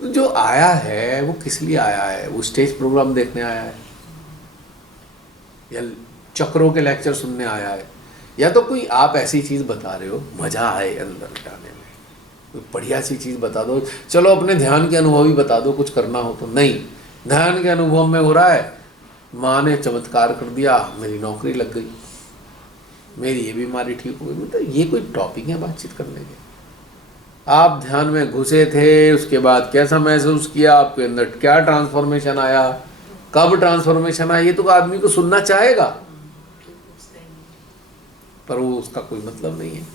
जो आया है वो किस लिए आया है? वो स्टेज प्रोग्राम देखने आया है या चक्रों के लेक्चर सुनने आया है? या तो कोई आप ऐसी चीज़ बता रहे हो मज़ा आए अंदर जाने में, कोई बढ़िया सी चीज़ बता दो। चलो अपने ध्यान के अनुभव ही बता दो, कुछ करना हो तो। नहीं, ध्यान के अनुभव में हो रहा है माँ ने चमत्कार कर दिया, मेरी नौकरी लग गई, मेरी ये बीमारी ठीक हो गई। मतलब ये कोई टॉपिक है बातचीत करने के? आप ध्यान में घुसे थे, उसके बाद कैसा महसूस किया, आपके अंदर क्या ट्रांसफॉर्मेशन आया, कब ट्रांसफॉर्मेशन आया, ये तो आदमी को सुनना चाहेगा, पर वो उसका कोई मतलब नहीं है।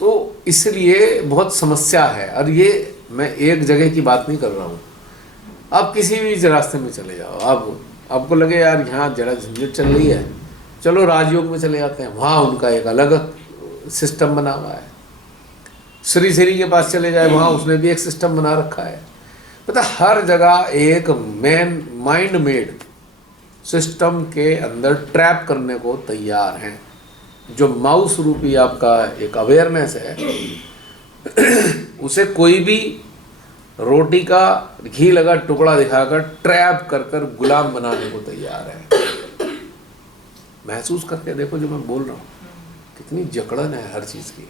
तो इसलिए बहुत समस्या है। और ये मैं एक जगह की बात नहीं कर रहा हूँ, आप किसी भी रास्ते में चले जाओ, आप आपको लगे यार यहाँ जरा झंझट चल रही है, चलो राजयोग में चले जाते हैं, वहाँ उनका एक अलग सिस्टम बना हुआ है। श्री श्री के पास चले जाए, वहाँ उसने भी एक सिस्टम बना रखा है। पता, हर जगह एक माइंड मेड सिस्टम के अंदर ट्रैप करने को तैयार हैं। जो माउस रूपी आपका एक अवेयरनेस है, उसे कोई भी रोटी का घी लगा टुकड़ा दिखाकर ट्रैप कर कर गुलाम बनाने को तैयार है। महसूस करके देखो जो मैं बोल रहा हूँ, कितनी जकड़न है हर चीज़ की।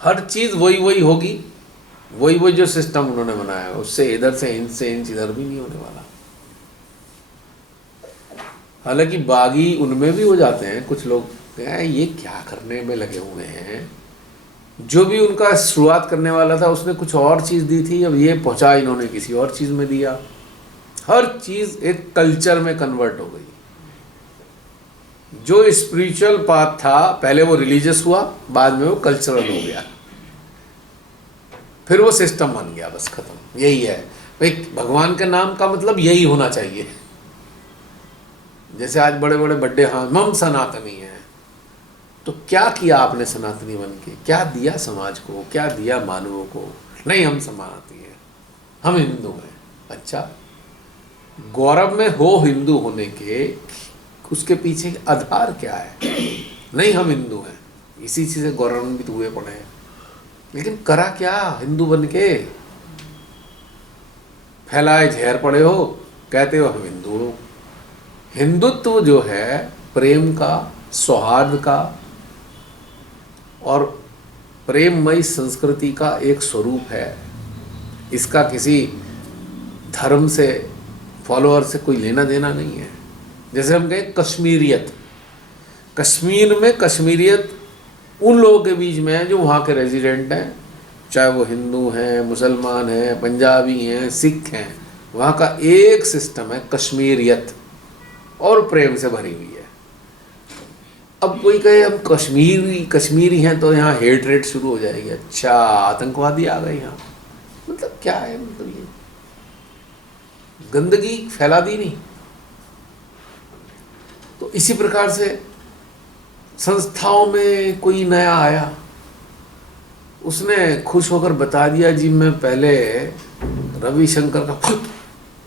हर चीज़ वही वही होगी, वही वही जो सिस्टम उन्होंने बनाया है, उससे इधर से इंच इधर भी नहीं होने वाला। हालांकि बागी उनमें भी हो जाते हैं कुछ लोग, ये क्या करने में लगे हुए हैं। जो भी उनका शुरुआत करने वाला था उसने कुछ और चीज़ दी थी, अब ये पहुंचा इन्होंने किसी और चीज़ में दिया। हर चीज़ एक कल्चर में कन्वर्ट हो गई। जो स्पिरिचुअल पाथ था पहले वो रिलीजियस हुआ, बाद में वो कल्चरल हो गया, फिर वो सिस्टम बन गया, बस खत्म। यही है भाई, भगवान के नाम का मतलब यही होना चाहिए। जैसे आज बड़े बड़े बड्डे, हाँ हम सनातनी हैं, तो क्या किया आपने सनातनी बन के? क्या दिया समाज को, क्या दिया मानवों को? नहीं हम सनातनी हैं, हम हिंदू हैं। अच्छा, गौरव में हो हिंदू होने के, उसके पीछे आधार क्या है? नहीं हम हिंदू हैं, इसी चीज़ से गौरवान्वित हुए पड़े हैं, लेकिन करा क्या हिंदू बन के? फैलाए जहर पड़े हो, कहते हो हम हिंदू हो। हिंदुत्व जो है प्रेम का, सौहार्द का और प्रेममयी संस्कृति का एक स्वरूप है। इसका किसी धर्म से, फॉलोअर से कोई लेना देना नहीं है। जैसे हम कहें कश्मीरियत, कश्मीर में कश्मीरियत उन लोगों के बीच में है जो वहाँ के रेजिडेंट हैं, चाहे वो हिंदू हैं, मुसलमान हैं, पंजाबी हैं, सिख हैं। वहाँ का एक सिस्टम है कश्मीरियत, और प्रेम से भरी हुई है। अब कोई कहे हम कश्मीरी हैं तो यहाँ हेट रेट शुरू हो जाएगी। अच्छा, आतंकवादी आ गए यहाँ, मतलब क्या है? मतलब ये गंदगी फैला दी नहीं। तो इसी प्रकार से संस्थाओं में कोई नया आया, उसने खुश होकर बता दिया जी मैं पहले रविशंकर का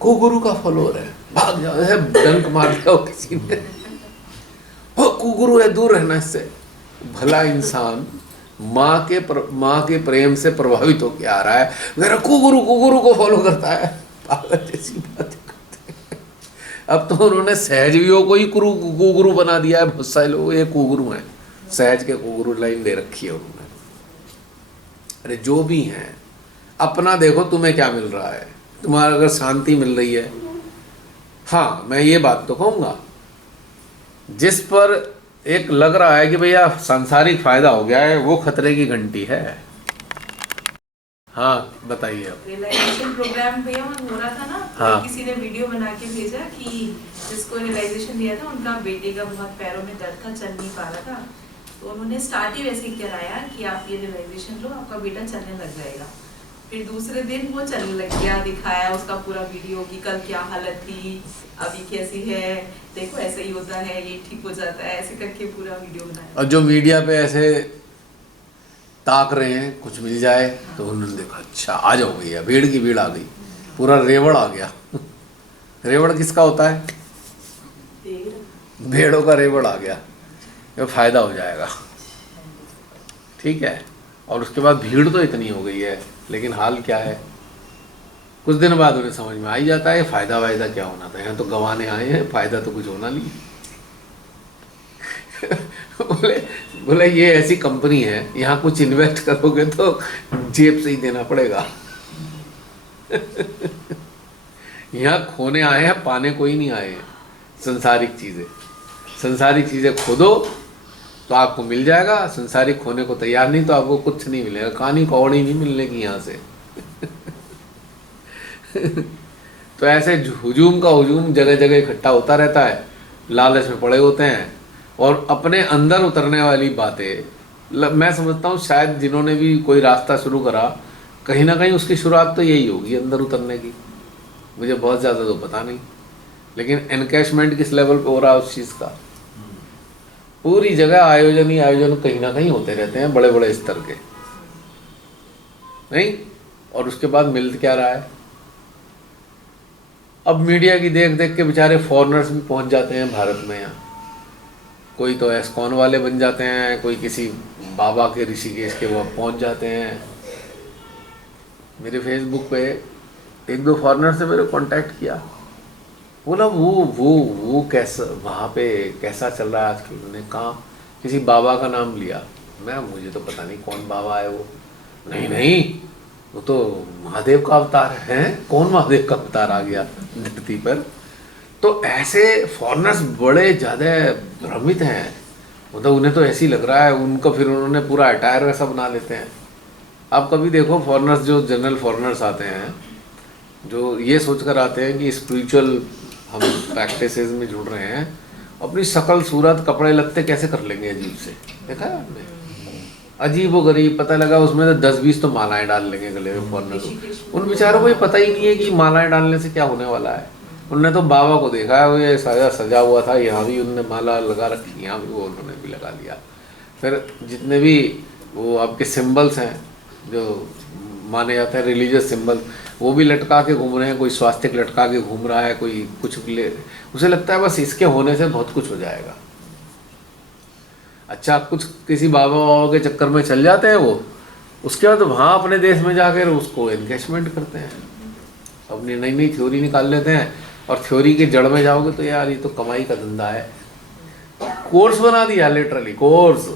को गुरु का फॉलोअर है, भाग जाओ, है डंक मार दिया किसी ने, हो कुगुरु है, दूर रहना इससे। भला इंसान माँ के प्रेम से प्रभावित होकर आ रहा है, मेरा कुगुरु को फॉलो करता है। पागल जैसी बात करते हैं। अब तो उन्होंने सहजवियों को ही कुगुरु बना दिया है। बहुत सारे लोग ये कुगुरु हैं, सहज के कुगुरु लाइन दे रखी है उन्होंने। अरे जो भी हैं, अपना देखो तुम्हें क्या मिल रहा है। तुम्हारा अगर शांति मिल रही है, हाँ मैं ये बात तो कहूँगा, जिस पर एक लग रहा है कि भैया सांसारिक फायदा हो गया है, वो खतरे की घंटी है। हाँ बताइए। अब रियलाइजेशन प्रोग्राम भैया हो रहा था ना, तो हाँ। किसी ने वीडियो बना के भेजा कि जिसको रियलाइजेशन दिया था उनका बेटे का बहुत पैरों में दर्द था, चल नहीं पा रहा था, तो उन्होंने स्टार्ट ही वैसे ही कराया कि आप ये रियलाइजेशन लो, आपका बेटा चलने लग जाएगा। फिर दूसरे दिन वो चलने लग गया, दिखाया उसका पूरा वीडियो कि कल क्या हालत थी, अभी कैसी है, देखो ऐसे ही होता है, ये ठीक हो जाता है, ऐसे करके पूरा वीडियो बनाया। और जो मीडिया पे ऐसे ताक रहे हैं कुछ मिल जाए, तो उन्होंने देखा अच्छा आ जाओ भैया, भीड़ की भीड़ आ गई, पूरा रेवड़ आ गया। रेवड़ किसका होता है? भेड़ों का रेवड़ आ गया, ये फायदा हो जाएगा। ठीक है। और उसके बाद भीड़ तो इतनी हो गई है, लेकिन हाल क्या है, कुछ दिन बाद उन्हें समझ में आ ही जाता है फ़ायदा वायदा क्या होना था, यहाँ तो गंवाने आए हैं, फ़ायदा तो कुछ होना नहीं। बोले बोले ये ऐसी कंपनी है, यहाँ कुछ इन्वेस्ट करोगे तो जेब से ही देना पड़ेगा। यहाँ खोने आए हैं, पाने कोई नहीं आए हैं। संसारिक चीज़ें खोदो तो आपको मिल जाएगा, संसारिक खोने को तैयार नहीं तो आपको कुछ नहीं मिलेगा, कहानी कौड़ी नहीं मिलने की यहाँ से। तो ऐसे हुजूम का हुजूम जगह जगह इकट्ठा होता रहता है, लालच में पड़े होते हैं और अपने अंदर उतरने वाली बातें। मैं समझता हूँ शायद जिन्होंने भी कोई रास्ता शुरू करा, कहीं ना कहीं उसकी शुरुआत तो यही होगी, अंदर उतरने की। मुझे बहुत ज़्यादा तो पता नहीं, लेकिन एनकैशमेंट किस लेवल पे हो रहा है उस चीज़ का, पूरी जगह आयोजन ही आयोजन कहीं ना कहीं होते रहते हैं, बड़े बड़े स्तर के, नहीं। और उसके बाद मिल क्या रहा है, अब मीडिया की देख देख के बेचारे फॉरेनर्स भी पहुंच जाते हैं भारत में। यहाँ कोई तो एस्कॉन वाले बन जाते हैं, कोई किसी बाबा के ऋषिकेश के वो पहुंच जाते हैं। मेरे फेसबुक पे एक दो फॉरेनर से मेरे कांटेक्ट किया, बोला वो कैसा वहाँ पे कैसा चल रहा है आजकल। मैंने कहा किसी बाबा का नाम लिया, मुझे तो पता नहीं कौन बाबा है वो। नहीं वो तो महादेव का अवतार है। कौन महादेव का अवतार आ गया धरती पर? तो ऐसे फॉरेनर्स बड़े ज़्यादा भ्रमित हैं, मतलब उन्हें तो ऐसे ही लग रहा है उनको, फिर उन्होंने पूरा अटायर वैसा बना लेते हैं। आप कभी देखो फॉरेनर्स, जो जनरल फॉरेनर्स आते हैं, जो ये सोचकर आते हैं कि स्पिरिचुअल हम प्रैक्टिसेस में जुड़ रहे हैं, अपनी शकल सूरत कपड़े लत्ते कैसे कर लेंगे अजीब से। देखा है आपने? अजीब व गरीब, पता लगा उसमें तो 10-20 तो मालाएं डाल लेंगे गले में फॉरेनर। उन बेचारों को ये पता ही नहीं है कि मालाएं डालने से क्या होने वाला है। उनने तो बाबा को देखा है, वो ये सजा हुआ था, यहाँ भी उनने माला लगा रखी, यहाँ भी वो उन्होंने भी लगा लिया। फिर जितने भी वो आपके सिम्बल्स हैं जो माने जाते हैं, रिलीजियस सिंबल, वो भी लटका के घूम रहे हैं। कोई स्वास्तिक लटका के घूम रहा है, कोई कुछ उसे लगता है बस इसके होने से बहुत कुछ हो जाएगा। अच्छा, कुछ किसी बाबा के चक्कर में चल जाते हैं वो, उसके बाद वहाँ अपने देश में जाकर उसको एनकैशमेंट करते हैं, अपनी नई नई थ्योरी निकाल लेते हैं। और थ्योरी के जड़ में जाओगे तो यार ये तो कमाई का धंधा है। कोर्स बना दिया, लिटरली कोर्स।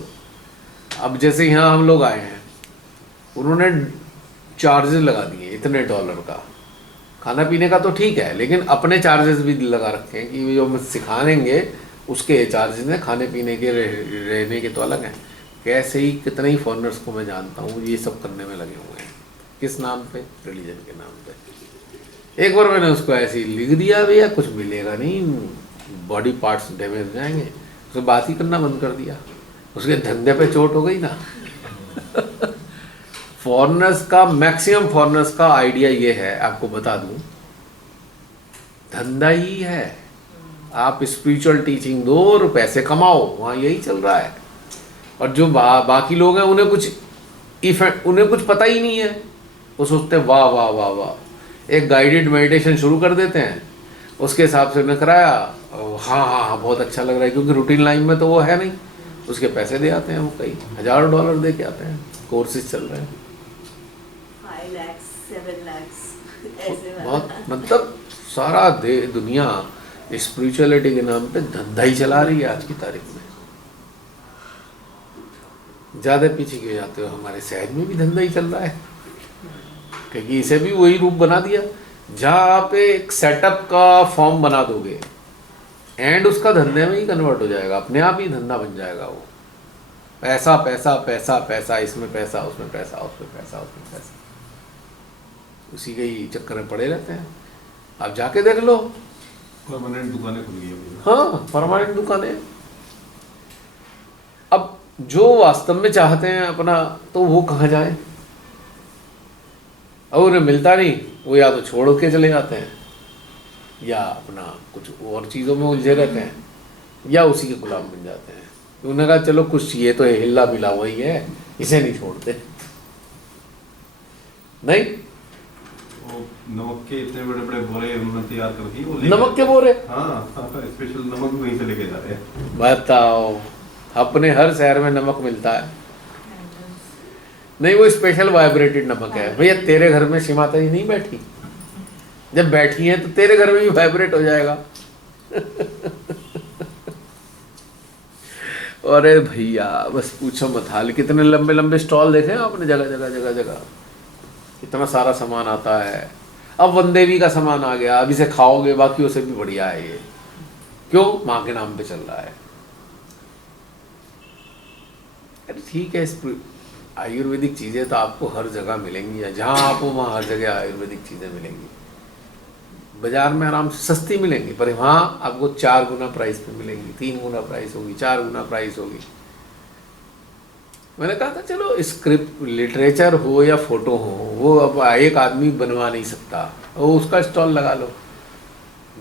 अब जैसे यहाँ हम लोग आए हैं, उन्होंने चार्जेस लगा दिए इतने $, का। खाना पीने का तो ठीक है, लेकिन अपने चार्जेस भी लगा रखे हैं कि जो हम सिखाएंगे उसके चार्जेस हैं, खाने पीने के रहने के तो अलग हैं। कैसे ही कितने ही फॉरेनर्स को मैं जानता हूँ ये सब करने में लगे हुए हैं। किस नाम पे? रिलीजन के नाम पे। एक बार मैंने उसको ऐसे ही लिख दिया, भैया कुछ मिलेगा नहीं, बॉडी पार्ट्स डैमेज हो जाएंगे, उसने बात ही करना बंद कर दिया। उसके धंधे पे चोट हो गई ना। फॉरेनर्स का, मैक्सिमम फॉरेनर्स का आइडिया ये है, आपको बता दूं, धंधा ही है। आप स्पिरिचुअल टीचिंग दो और पैसे कमाओ, वहाँ यही चल रहा है। और जो बाकी लोग हैं उन्हें कुछ पता ही नहीं है। वो सोचते हैं वाह वाह वाह वाह, एक गाइडेड मेडिटेशन शुरू कर देते हैं, उसके हिसाब से उन्हें कराया, हाँ हाँ हाँ बहुत अच्छा लग रहा है, क्योंकि रूटीन लाइन में तो वो है नहीं। उसके पैसे दे आते हैं, वो कई $1000 दे के आते हैं। कोर्सेज चल रहे हैं 5 लाख 7 लाख ऐसे बहुत, मतलब सारा दुनिया स्पिरिचुअलिटी के नाम पे धंधा ही चला रही है आज की तारीख में। ज़्यादा पीछे क्यों जाते हो? हमारे शहर में भी धंधा ही चल रहा है, क्योंकि इसे भी वही रूप बना दिया। जहाँ आप एक सेटअप का फॉर्म बना दोगे एंड उसका धंधे में ही कन्वर्ट हो जाएगा, अपने आप ही धंधा बन जाएगा। वो पैसा पैसा पैसा पैसा, इसमें पैसा, उसमें पैसा, उसमें पैसा, उसमें पैसा, उसी के ही चक्कर में पड़े रहते हैं। आप जाके देख लो, परमानेंट दुकानें खुल गई हैं। हाँ, परमानेंट दुकानें। अब जो वास्तव में चाहते हैं अपना, तो वो कहाँ जाए? और उन्हें मिलता नहीं, वो या तो छोड़ के चले जाते हैं, या अपना कुछ और चीज़ों में उलझे रहते हैं, या उसी के गुलाम बन जाते हैं। उन्होंने कहा चलो कुछ ये तो हिला मिला वही है, इसे नहीं छोड़ते। नहीं, नमक के इतने बड़े बड़े बोरे उन्होंने तैयार कर दिए, वो नमक के बोरे, हाँ स्पेशल नमक वहीं से लेके जा रहे हैं। बताओ, अपने हर शहर में नमक मिलता है। नहीं, वो स्पेशल वाइब्रेटेड नमक है भैया। तेरे घर में श्री माता जी नहीं बैठी, जब बैठी है तो तेरे घर में भी वाइब्रेट हो जाएगा। अरे भैया बस पूछो मत हाल। कितने लंबे लंबे स्टॉल देखे हैं आपने, जगह जगह जगह जगह, कितना सारा सामान आता है। अब वनदेवी का सामान आ गया, अब इसे खाओगे बाकियों से भी बढ़िया है ये। क्यों? माँ के नाम पे चल रहा है। अरे ठीक है, इस आयुर्वेदिक चीज़ें तो आपको हर जगह मिलेंगी, या जहाँ आप हो वहाँ हर जगह आयुर्वेदिक चीज़ें मिलेंगी। बाजार में आराम से सस्ती मिलेंगी, पर वहाँ आपको 4 गुना प्राइस पे मिलेंगी, 3 गुना प्राइस होगी, 4 गुना प्राइस होगी। मैंने कहा था चलो स्क्रिप्ट लिटरेचर हो या फोटो हो, वो अब एक आदमी बनवा नहीं सकता, वो उसका स्टॉल लगा लो,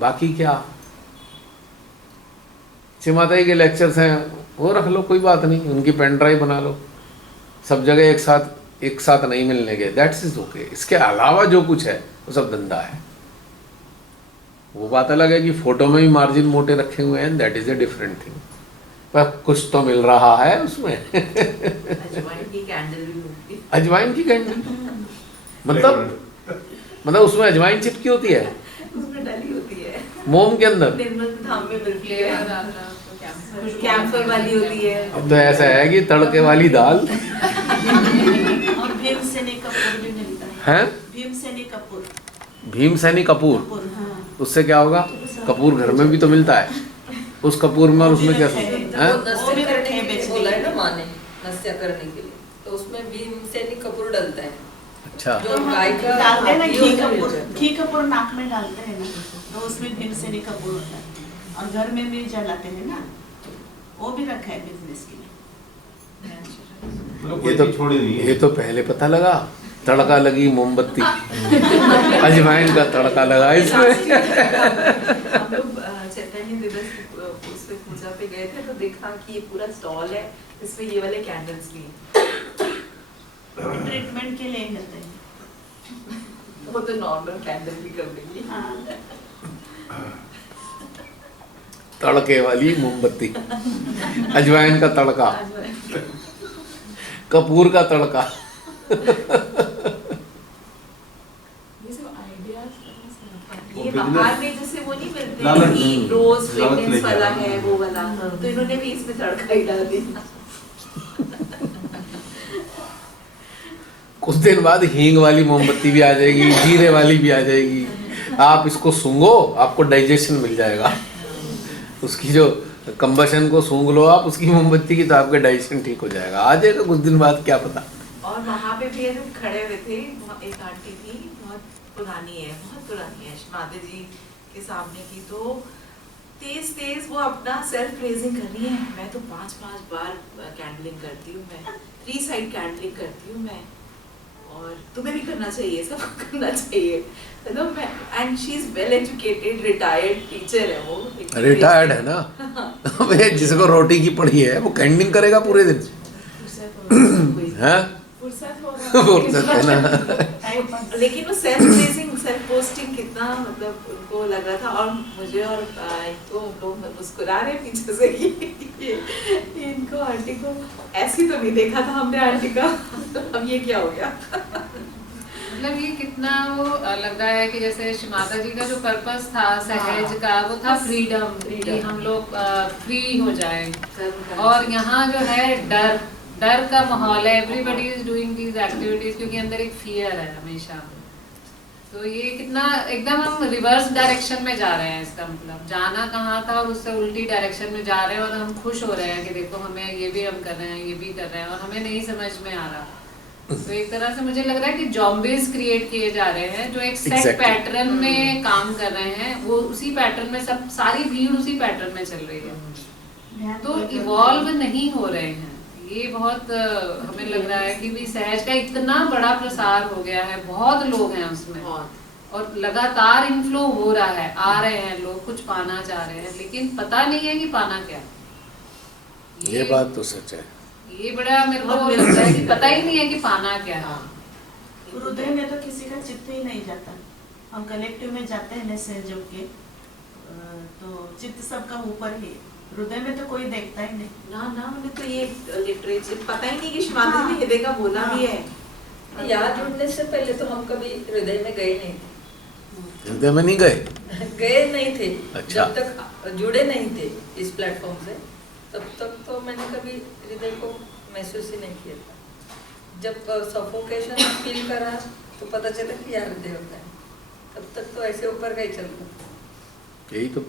बाकी क्या। श्री माता जी के लेक्चर्स हैं वो रख लो, कोई बात नहीं, उनकी पेन ड्राइव बना लो। सब जगह एक साथ नहीं मिलने के, दैट्स इज ओके। इसके अलावा जो कुछ है वो सब धंधा है। वो बात अलग है कि फोटो में भी मार्जिन मोटे रखे हुए हैं, that is a different thing, पर कुछ तो मिल रहा है उसमें। अजवाइन की कैंडल भी मिलती है। अजवाइन की कैंडल मतलब उसमें अजवाइन चिपकी होती है, उसमें डली होती है, मोम के अंदर। निर्मल धाम में मिलती है, कैंफर वाली होती है। अब तो ऐसा है कि तड़के वाली दाल और भीमसेनी कपूर भी मिलता है। भीमसेनी कपूर, भीमसेनी कपूर, हाँ। उससे क्या होगा? कपूर घर में भी तो मिलता है, उस कपूर में और उसमें क्या है? वो भी रखे हैं बेचने बोला है के ना लिए। माँ ने, नस्या करने के लिए, तो उसमें भीमसेनी कपूर डलता है। अच्छा, जो गाय का डालते हैं ना हाथी घी होता है, कपूर, घी कपूर नाक में डालते हैं ना, तो उसमें भीमसेनी कपूर होता है। और घर में भी जलाते हैं ना, वो भी रखा है बिजनेस के लिए। मतलब ये कोई तो चीज छोड़ी नहीं है। ये तो पहले पता लगा। तड़का लगी मोमबत्ती, अजवाइन का तड़का लगा इसमें। हम लोग चैतन्य दिवस उस पे पूजा पे गए थे, तो देखा कि ये पूरा स्टॉल है, इसमें ये वाले कैंडल्स भी हैं। ट्रीटमेंट के लिए करते हैं। वो तो नॉर्मल कैंडल भी कर देंगी। हाँ। तड़के वाली मोमबत्ती, अजवाइन का तड़का, कपूर का तड़का। ये बाहर में जैसे वो नहीं मिलते लालच। कि रोज लालच फ्रेग्रेंस लेके वाला आते हैं। है, वो वाला, तो इन्होंने भी इसमें तड़का ही डाल दिया। कुछ दिन बाद हींग वाली मोमबत्ती भी आ जाएगी, जीरे वाली भी आ जाएगी। आप इसको सूंघो, आपको डाइजेशन मिल जाएगा। उसकी जो कंबशन को सूंघ लो आप उसकी मोमबत्ती की, तो आपका डाइजेशन ठीक हो जाएगा। आ जाएगा कुछ दिन बाद, क्या पता। और वहाँ पे भी जब खड़े हुए थे, वहाँ एक आंटी थी, बहुत पुरानी है, बहुत पुरानी है, माता जी के सामने की, तो तेज तेज वो अपना सेल्फ प्रेजिंग कर रही है। मैं तो 5-5 बार कैंडलिंग करती हूँ, मैं 3 साइड कैंडलिंग करती हूँ मैं, और तुम्हें भी करना चाहिए, सबको करना चाहिए, मतलब मैं। And she is well educated, retired teacher है वो। रिटायर्ड है ना। भैया जिसको रोटी की पड़ी है वो कैंडिंग करेगा पूरे दिन, हैं? फुर्सत है ना। लेकिन वो सेल्फ प्रेजिंग, सेल्फ पोस्टिंग कितना, मतलब उनको लग रहा था, और मुझे और इनको लोग मुस्कुरा रहे पीछे से कि इनको आंटी को ऐसी तो नहीं देखा था हमने आंटी का, अब ये क्या हो गया। मतलब ये कितना वो लग रहा है कि जैसे श्री माता जी का जो पर्पस था सहज का, वो था फ्रीडम, कि हम लोग फ्री हो जाए। और यहाँ जो है डर का माहौल है, everybody is doing these activities, क्योंकि अंदर एक फियर है हमेशा। तो ये कितना एकदम हम रिवर्स डायरेक्शन में जा रहे हैं, इसका मतलब जाना कहाँ था और उससे उल्टी डायरेक्शन में जा रहे हैं, और हम खुश हो रहे हैं कि देखो हमें ये भी हम कर रहे हैं, ये भी कर रहे हैं, और हमें नहीं समझ में आ रहा। तो एक तरह से मुझे लग रहा है कि जॉम्बीज क्रिएट किए जा रहे हैं, जो एक सेट पैटर्न में काम कर रहे हैं, वो उसी पैटर्न में सब, सारी भीड़ उसी पैटर्न में चल रही है, तो इवॉल्व नहीं हो रहे हैं। ये बहुत हमें लग रहा है कि भी सहज का इतना बड़ा प्रसार हो गया है, बहुत लोग हैं उसमें, और लगातार इनफ्लो हो रहा है, आ रहे हैं लोग, कुछ पाना चाह रहे हैं, लेकिन पता नहीं है कि पाना क्या। ये बात तो सच है। ये बड़ा मेरे को लगता है कि पता ही नहीं है कि पाना क्या है। हृदय में तो किसी का चित्त ही नहीं जाता। हम कलेक्टिव में जाते हैं ना सहयोग के, तो चित्त सबका ऊपर ही, हृदय में तो कोई देखता ही नहीं। ना उन्हें तो ये लिटरेचर पता ही नहीं कि शिमाता जी ने हृदय का बोला भी है। यहाँ जुड़ने से पहले तो हम कभी हृदय में गए नहीं थे। हृदय में नहीं गए? गए नहीं थे। अच्छा। जब तक जुड़े नहीं थे इस प्लेटफॉर्म से, तब तक तो मैंने कभी हृदय को महसूस ही नहीं किया था। जब सफोकेशन फील करा तो पता चला कि यार हृदय होता है। तब तक तो ऐसे ऊपर का ही चलता। यही तो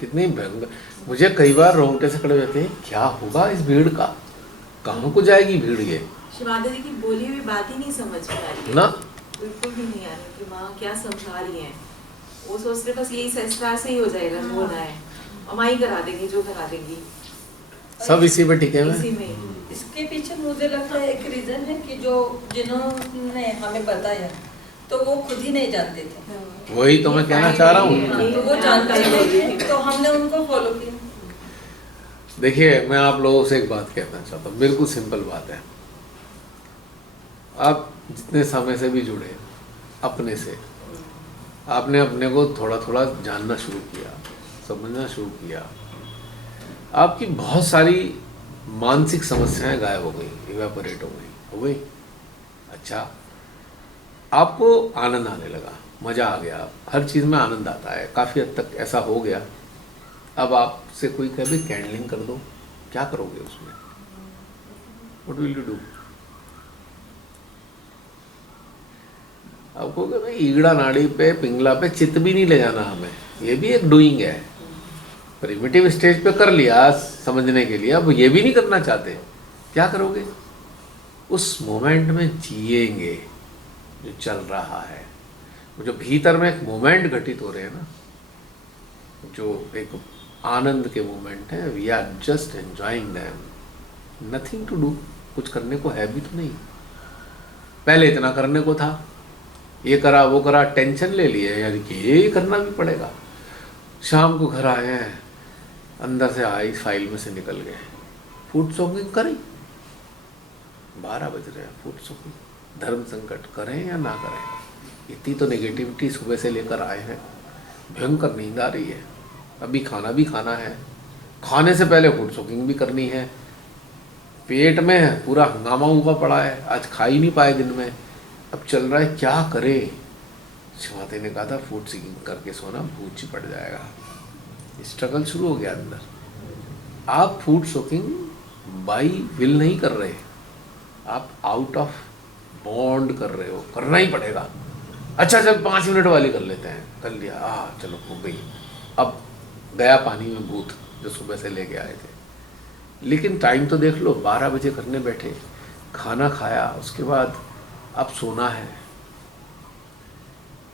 कितनी भयंकर, मुझे कई बार रोंगटे से खड़े रहते हैं, क्या होगा इस भीड़ का, कहाँ को जाएगी भीड़ ये। शिमाता जी की बोली हुई बात ही नहीं समझ में आ रही ना, बिल्कुल भी नहीं आ रही कि माँ क्या समझा रही हैं। वो सोचते बस यही संस्कार से ही हो जाएगा जो होना है, और माँ ही करा देगी जो करा देगी, सब इसी पे टिके हुए। इसी में। इसके पीछे मुझे लगता है एक रीजन है कि जो जिन्होंने हमें बताया तो वो खुद ही नहीं जानते थे। वही तो मैं कहना चाह रहा हूँ। तो वो जानते थे तो हमने उनको फॉलो किया। देखिए, मैं आप लोगों से एक बात कहना चाहता हूँ, बिल्कुल सिंपल बात है। आप जितने समय से भी जुड़े अपने से, आपने अपने को थोड़ा थोड़ा जानना शुरू किया, समझना शुरू किया, आपकी बहुत सारी मानसिक समस्याएं गायब हो गई, इवेपोरेट हो गई। अच्छा, आपको आनंद आने लगा, मज़ा आ गया, हर चीज़ में आनंद आता है, काफ़ी हद तक ऐसा हो गया। अब आपसे कोई कहे भी कैंडलिंग कर दो, क्या करोगे उसमें? What will you do? आपको कहे भाई ईगड़ा नाड़ी पे, पिंगला पे चित भी नहीं ले जाना हमें, ये भी एक डूइंग है। प्रिमिटिव स्टेज पे कर लिया समझने के लिए, अब ये भी नहीं करना चाहते, क्या करोगे? उस मोमेंट में जिएंगे जो चल रहा है, जो भीतर में एक मोमेंट घटित हो रहे हैं ना, जो एक आनंद के मोमेंट है, we are just enjoying them, nothing to do. कुछ करने को है भी तो नहीं। पहले इतना करने को था, ये करा वो करा, टेंशन ले लिए यार कि ये करना भी पड़ेगा। शाम को घर आए हैं, अंदर से आई फाइल में से निकल गए, फूड सॉकिंग करें, 12 बज रहे हैं, फूड सॉकिंग, धर्म संकट करें या ना करें, इतनी तो नेगेटिविटी सुबह से लेकर आए हैं, भयंकर नींद आ रही है, अभी खाना भी खाना है, खाने से पहले फूड सॉकिंग भी करनी है, पेट में पूरा हंगामा हुआ पड़ा है, आज खा ही नहीं पाए दिन में, अब चल रहा है क्या करें। शिवाते ने कहा था फूड सॉकिंग करके सोना, भूत चिपट जाएगा। स्ट्रगल शुरू हो गया अंदर। आप फूड सॉकिंग बाई विल नहीं कर रहे, आप आउट ऑफ बॉन्ड कर रहे हो, करना ही पड़ेगा। अच्छा चल 5 मिनट वाली कर लेते हैं, कर लिया, चलो हो गई। अब गया पानी में भूत जो सुबह से लेके आए थे। लेकिन टाइम तो देख लो, 12 बजे करने बैठे, खाना खाया, उसके बाद अब सोना है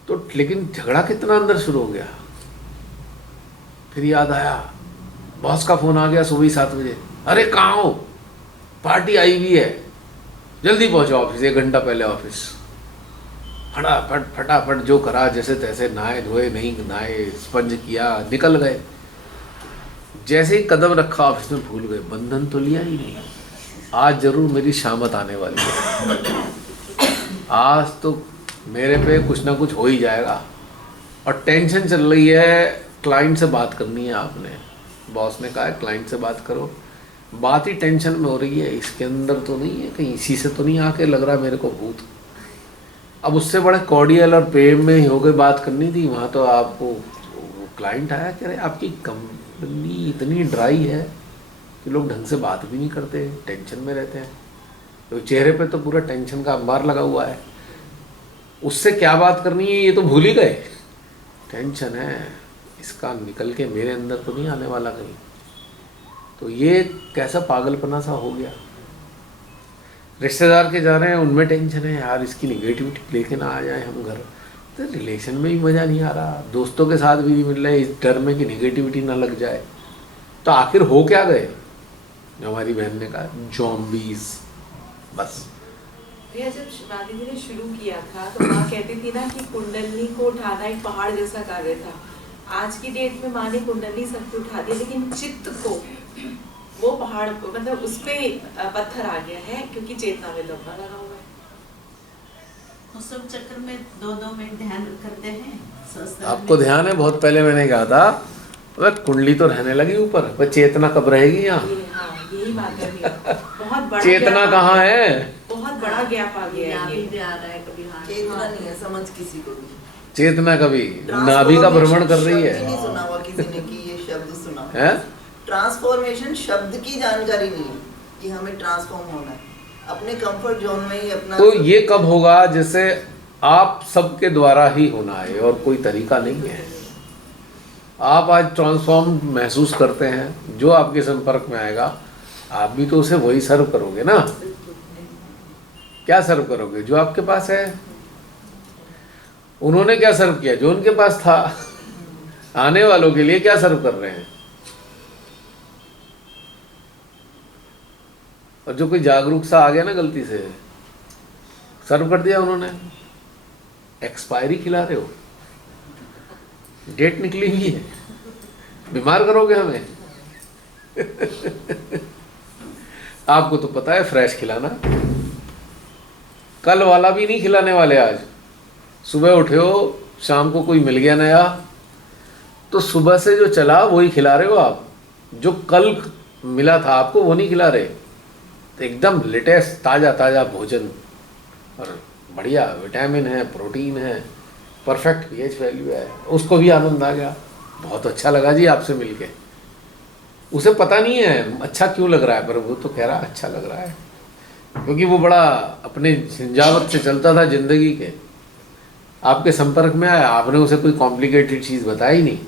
तो, लेकिन झगड़ा कितना अंदर शुरू हो गया। फिर याद आया, बॉस का फोन आ गया सुबह 7 बजे, अरे कहाँ हो, पार्टी आई हुई है, जल्दी पहुंचो ऑफिस, 1 घंटा पहले ऑफिस। फटाफट जो करा जैसे तैसे, नहाए धोए नहीं नहाए, स्पंज किया, निकल गए। जैसे ही कदम रखा ऑफिस में भूल गए, बंधन तो लिया ही नहीं, आज जरूर मेरी शामत आने वाली है, आज तो मेरे पे कुछ ना कुछ हो ही जाएगा। और टेंशन चल रही है, क्लाइंट से बात करनी है आपने, बॉस ने कहा है क्लाइंट से बात करो, बात ही टेंशन में हो रही है, इसके अंदर तो नहीं है कहीं, इसी से तो नहीं आके लग रहा मेरे को भूत। अब उससे बड़े कॉर्डियल और प्रेम में ही हो गए, बात करनी थी, वहाँ तो आपको क्लाइंट आया कह रहे आपकी कंपनी इतनी ड्राई है कि लोग ढंग से बात भी नहीं करते, टेंशन में रहते हैं, तो चेहरे पे तो पूरा टेंशन का अंबार लगा हुआ है, उससे क्या बात करनी है ये तो भूल ही गए। टेंशन है, इसका निकल के मेरे अंदर तो नहीं आने वाला कहीं। तो ये कैसा पागलपना सा हो गया। रिश्तेदार के जा रहे हैं, उनमें टेंशन है यार, इसकी निगेटिविटी लेके ना आ जाए हम घर, तो रिलेशन में भी मज़ा नहीं आ रहा, दोस्तों के साथ भी नहीं मिल रहे, इस डर में कि निगेटिविटी ना लग जाए। तो आखिर हो क्या गए, जो हमारी बहन ने कहा, ज़ॉम्बीज़। बस भैया जब शिवाजी जी ने शुरू किया था तो माँ कहती थी ना कि कुंडली को उठाना एक पहाड़ जैसा कार्य था। आज की डेट में माँ ने कुंडली सबको उठा दिया, लेकिन चित्त को वो पहाड़ मतलब उस पे पत्थर आ गया है, क्योंकि चेतना में दबा लगा हुआ है। उस सब चक्कर में 2-2 मिनट ध्यान करते हैं। आपको ध्यान है, बहुत पहले मैंने कहा था अबे कुंडली तो रहने लगी ऊपर, पर चेतना कब रहेगी यहाँ? यही बात है भैया। बहुत बड़ा चेतना gap कहाँ आ- है? बहुत बड़ा गैप आ गया है नाभि ये। भी आ रहा है कभी हाथ चेतना नहीं है, समझ किसी को भी। चेतना कभी नाभि का भ्रमण कर रही शब्द ही है, नहीं सुना हुआ किसी ने कि ये शब्द सुना। हैं? ट्रांसफॉर्मेशन शब्द की जानकारी नहीं है कि हमें ट्रांसफॉर्म होना है, अपने कंफर्ट जोन में ही अपना। तो ये कब होगा? जैसे आप सबके द्वारा ही होना है और कोई तरीका नहीं है। आप आज ट्रांसफॉर्म महसूस करते हैं, जो आपके संपर्क में आएगा आप भी तो उसे वही सर्व करोगे ना। क्या सर्व करोगे? जो आपके पास है। उन्होंने क्या सर्व किया? जो उनके पास था। आने वालों के लिए क्या सर्व कर रहे हैं? और जो कोई जागरूक सा आ गया ना, गलती से सर्व कर दिया उन्होंने, एक्सपायरी खिला रहे हो, डेट निकली हुई है, बीमार करोगे हमें। आपको तो पता है फ्रेश खिलाना, कल वाला भी नहीं खिलाने वाले। आज सुबह उठे हो, शाम को कोई मिल गया नया, तो सुबह से जो चला वही खिला रहे हो आप। जो कल मिला था आपको वो नहीं खिला रहे। तो एकदम लेटेस्ट ताज़ा ताज़ा भोजन, और बढ़िया विटामिन है, प्रोटीन है, परफेक्ट पीएच वैल्यू है। उसको भी आनंद आ गया, बहुत अच्छा लगा जी आपसे मिलके। उसे पता नहीं है अच्छा क्यों लग रहा है, पर वो तो कह रहा है अच्छा लग रहा है, क्योंकि वो बड़ा अपने झंझावत से चलता था जिंदगी के। आपके संपर्क में आया, आपने उसे कोई कॉम्प्लिकेटेड चीज़ बताई नहीं।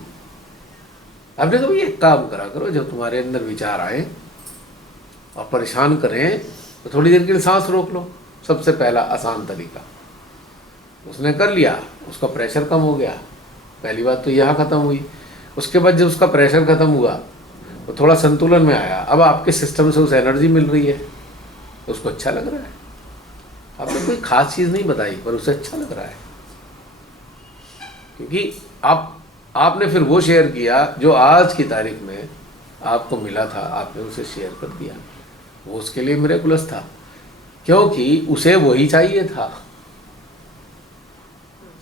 आपने कहा एक काम करा करो, जब तुम्हारे अंदर विचार आए और परेशान करें तो थोड़ी देर के लिए सांस रोक लो। सबसे पहला आसान तरीका उसने कर लिया, उसका प्रेशर कम हो गया। पहली बात तो यह ख़त्म हुई। उसके बाद जब उसका प्रेशर ख़त्म हुआ तो थोड़ा संतुलन में आया। अब आपके सिस्टम से उसे एनर्जी मिल रही है, उसको अच्छा लग रहा है। आपने कोई खास चीज़ नहीं बताई, पर उसे अच्छा लग रहा है, क्योंकि आपने फिर वो शेयर किया जो आज की तारीख में आपको मिला था, आपने उसे शेयर कर दिया। वो उसके लिए मिरेकुलस था, क्योंकि उसे वही चाहिए था,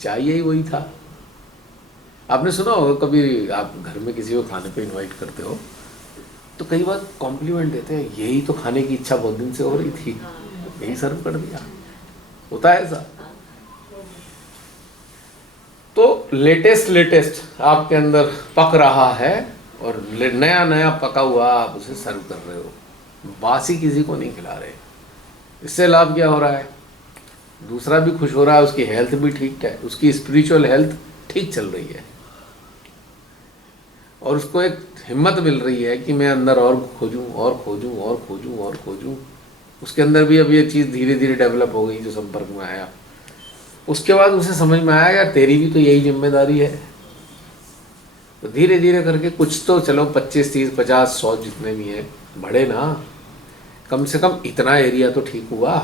चाहिए ही वही था। आपने सुना होगा, कभी आप घर में किसी को खाने पे इनवाइट करते हो तो कई बार कॉम्प्लीमेंट देते हैं, यही तो खाने की इच्छा बहुत दिन से हो रही थी, यही सर्व कर दिया। होता है ऐसा। तो लेटेस्ट आपके अंदर पक रहा है और नया नया पका हुआ आप उसे सर्व कर रहे हो, बासी किसी को नहीं खिला रहे। इससे लाभ क्या हो रहा है? दूसरा भी खुश हो रहा है, उसकी हेल्थ भी ठीक है, उसकी स्पिरिचुअल हेल्थ ठीक चल रही है, और उसको एक हिम्मत मिल रही है कि मैं अंदर और खोजूं और खोजूं और खोजूं और खोजूं। उसके अंदर भी अब ये चीज़ धीरे धीरे डेवलप हो गई जो संपर्क में आया। उसके बाद उसे समझ में आया यार तेरी भी तो यही जिम्मेदारी है। तो धीरे धीरे करके कुछ तो, चलो 25, 30, 50, 100 जितने भी हैं बढ़े ना, कम से कम इतना एरिया तो ठीक हुआ।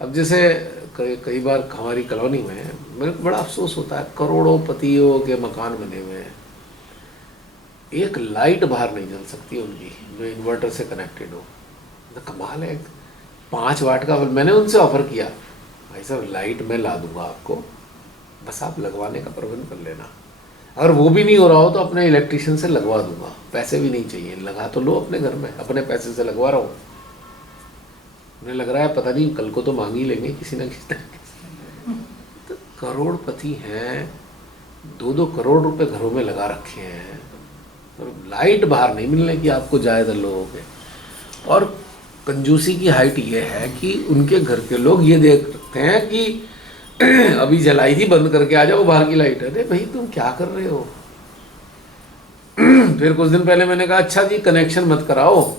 अब जैसे कई बार हमारी कॉलोनी में मेरे को बड़ा अफसोस होता है, करोड़ों पतियों के मकान बने हुए हैं, एक लाइट बाहर नहीं जल सकती उनकी जो इन्वर्टर से कनेक्टेड हो। तो कमाल है। 5 वाट का मैंने उनसे ऑफर किया, भाई साहब लाइट मैं ला दूंगा आपको, बस आप लगवाने का प्रबंध कर लेना। अगर वो भी नहीं हो रहा हो तो अपने इलेक्ट्रिशियन से लगवा दूंगा, पैसे भी नहीं चाहिए, लगा तो लो अपने घर में, अपने पैसे से लगवा रहा हूँ। उन्हें लग रहा है पता नहीं कल को तो मांग ही लेंगे किसी न किसी तरीके से। तो करोड़पति हैं, 2-2 करोड़ रुपए घरों में लगा रखे हैं, और लाइट बाहर नहीं मिलने की आपको जायज़ लोगों के। और कंजूसी की हाइट ये है कि उनके घर के लोग ये देखते हैं कि अभी जलाई थी, बंद करके आ जाओ बाहर की लाइट। अरे भाई तुम क्या कर रहे हो? फिर कुछ दिन पहले मैंने कहा अच्छा जी कनेक्शन मत कराओ,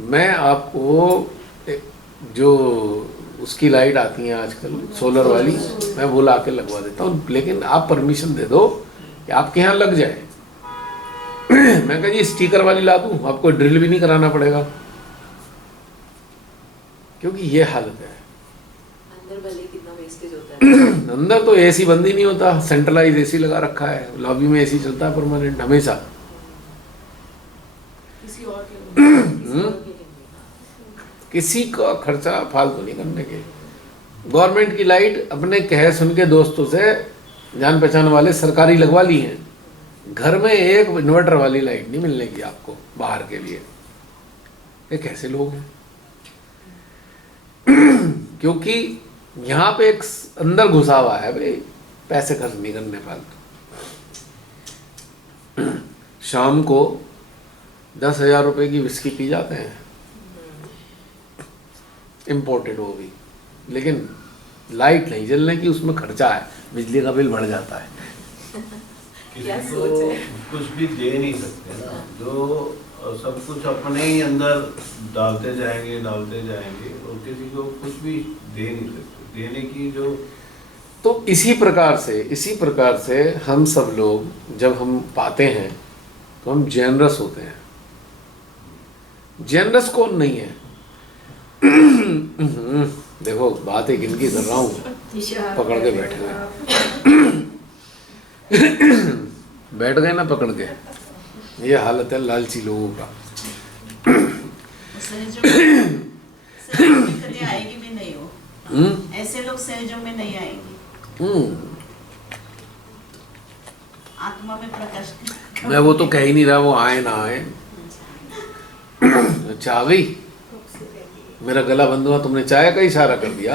मैं आपको जो उसकी लाइट आती है आजकल सोलर वाली, मैं वो ला के लगवा देता हूँ, लेकिन आप परमिशन दे दो कि आपके यहाँ लग जाए। मैं कहा जी स्टिकर वाली ला दूँ, आपको ड्रिल भी नहीं कराना पड़ेगा, क्योंकि ये हालत है। अंदर भले कितना वेस्टेज होता है। अंदर तो एसी बंद ही नहीं होता, सेंट्रलाइज एसी लगा रखा है, लॉबी में एसी चलता है परमानेंट हमेशा। किसी और के किसी का खर्चा फालतू नहीं करने के। गवर्नमेंट की लाइट अपने कहे सुन के दोस्तों से जान पहचान वाले सरकारी लगवा ली हैं, घर में एक इन्वर्टर वाली लाइट नहीं मिलने की आपको बाहर के लिए। ये कैसे लोग हैं? क्योंकि यहाँ पे एक अंदर घुसा हुआ है भाई, पैसे खर्च नहीं करने फालतू। शाम को 10,000 रुपए की विस्की पी जाते हैं, इम्पोर्टेड वो भी, लेकिन लाइट नहीं जलने की उसमें खर्चा है, बिजली का बिल बढ़ जाता है। क्या किसी सोच को है? कुछ भी दे नहीं सकते ना, जो सब कुछ अपने ही अंदर डालते जाएंगे और किसी को कुछ भी दे नहीं सकते। देने की जो तो इसी प्रकार से हम सब लोग जब हम पाते हैं तो हम जेनरस होते हैं। जेनरस कौन नहीं है? देखो बात एक इनकी कर रहा हूँ, पकड़ के बैठे हुए बैठ गए ना पकड़ के। ये हालत है लालची लोगों का। सहयोग में कभी आएगी भी नहीं हो, ऐसे लोग सहयोग में नहीं आएंगे। आत्मा में प्रकाश मैं वो तो कह ही नहीं रहा वो आए ना आए। अच्छा आ गई, मेरा गला बंद हुआ, तुमने चाय का इशारा कर दिया।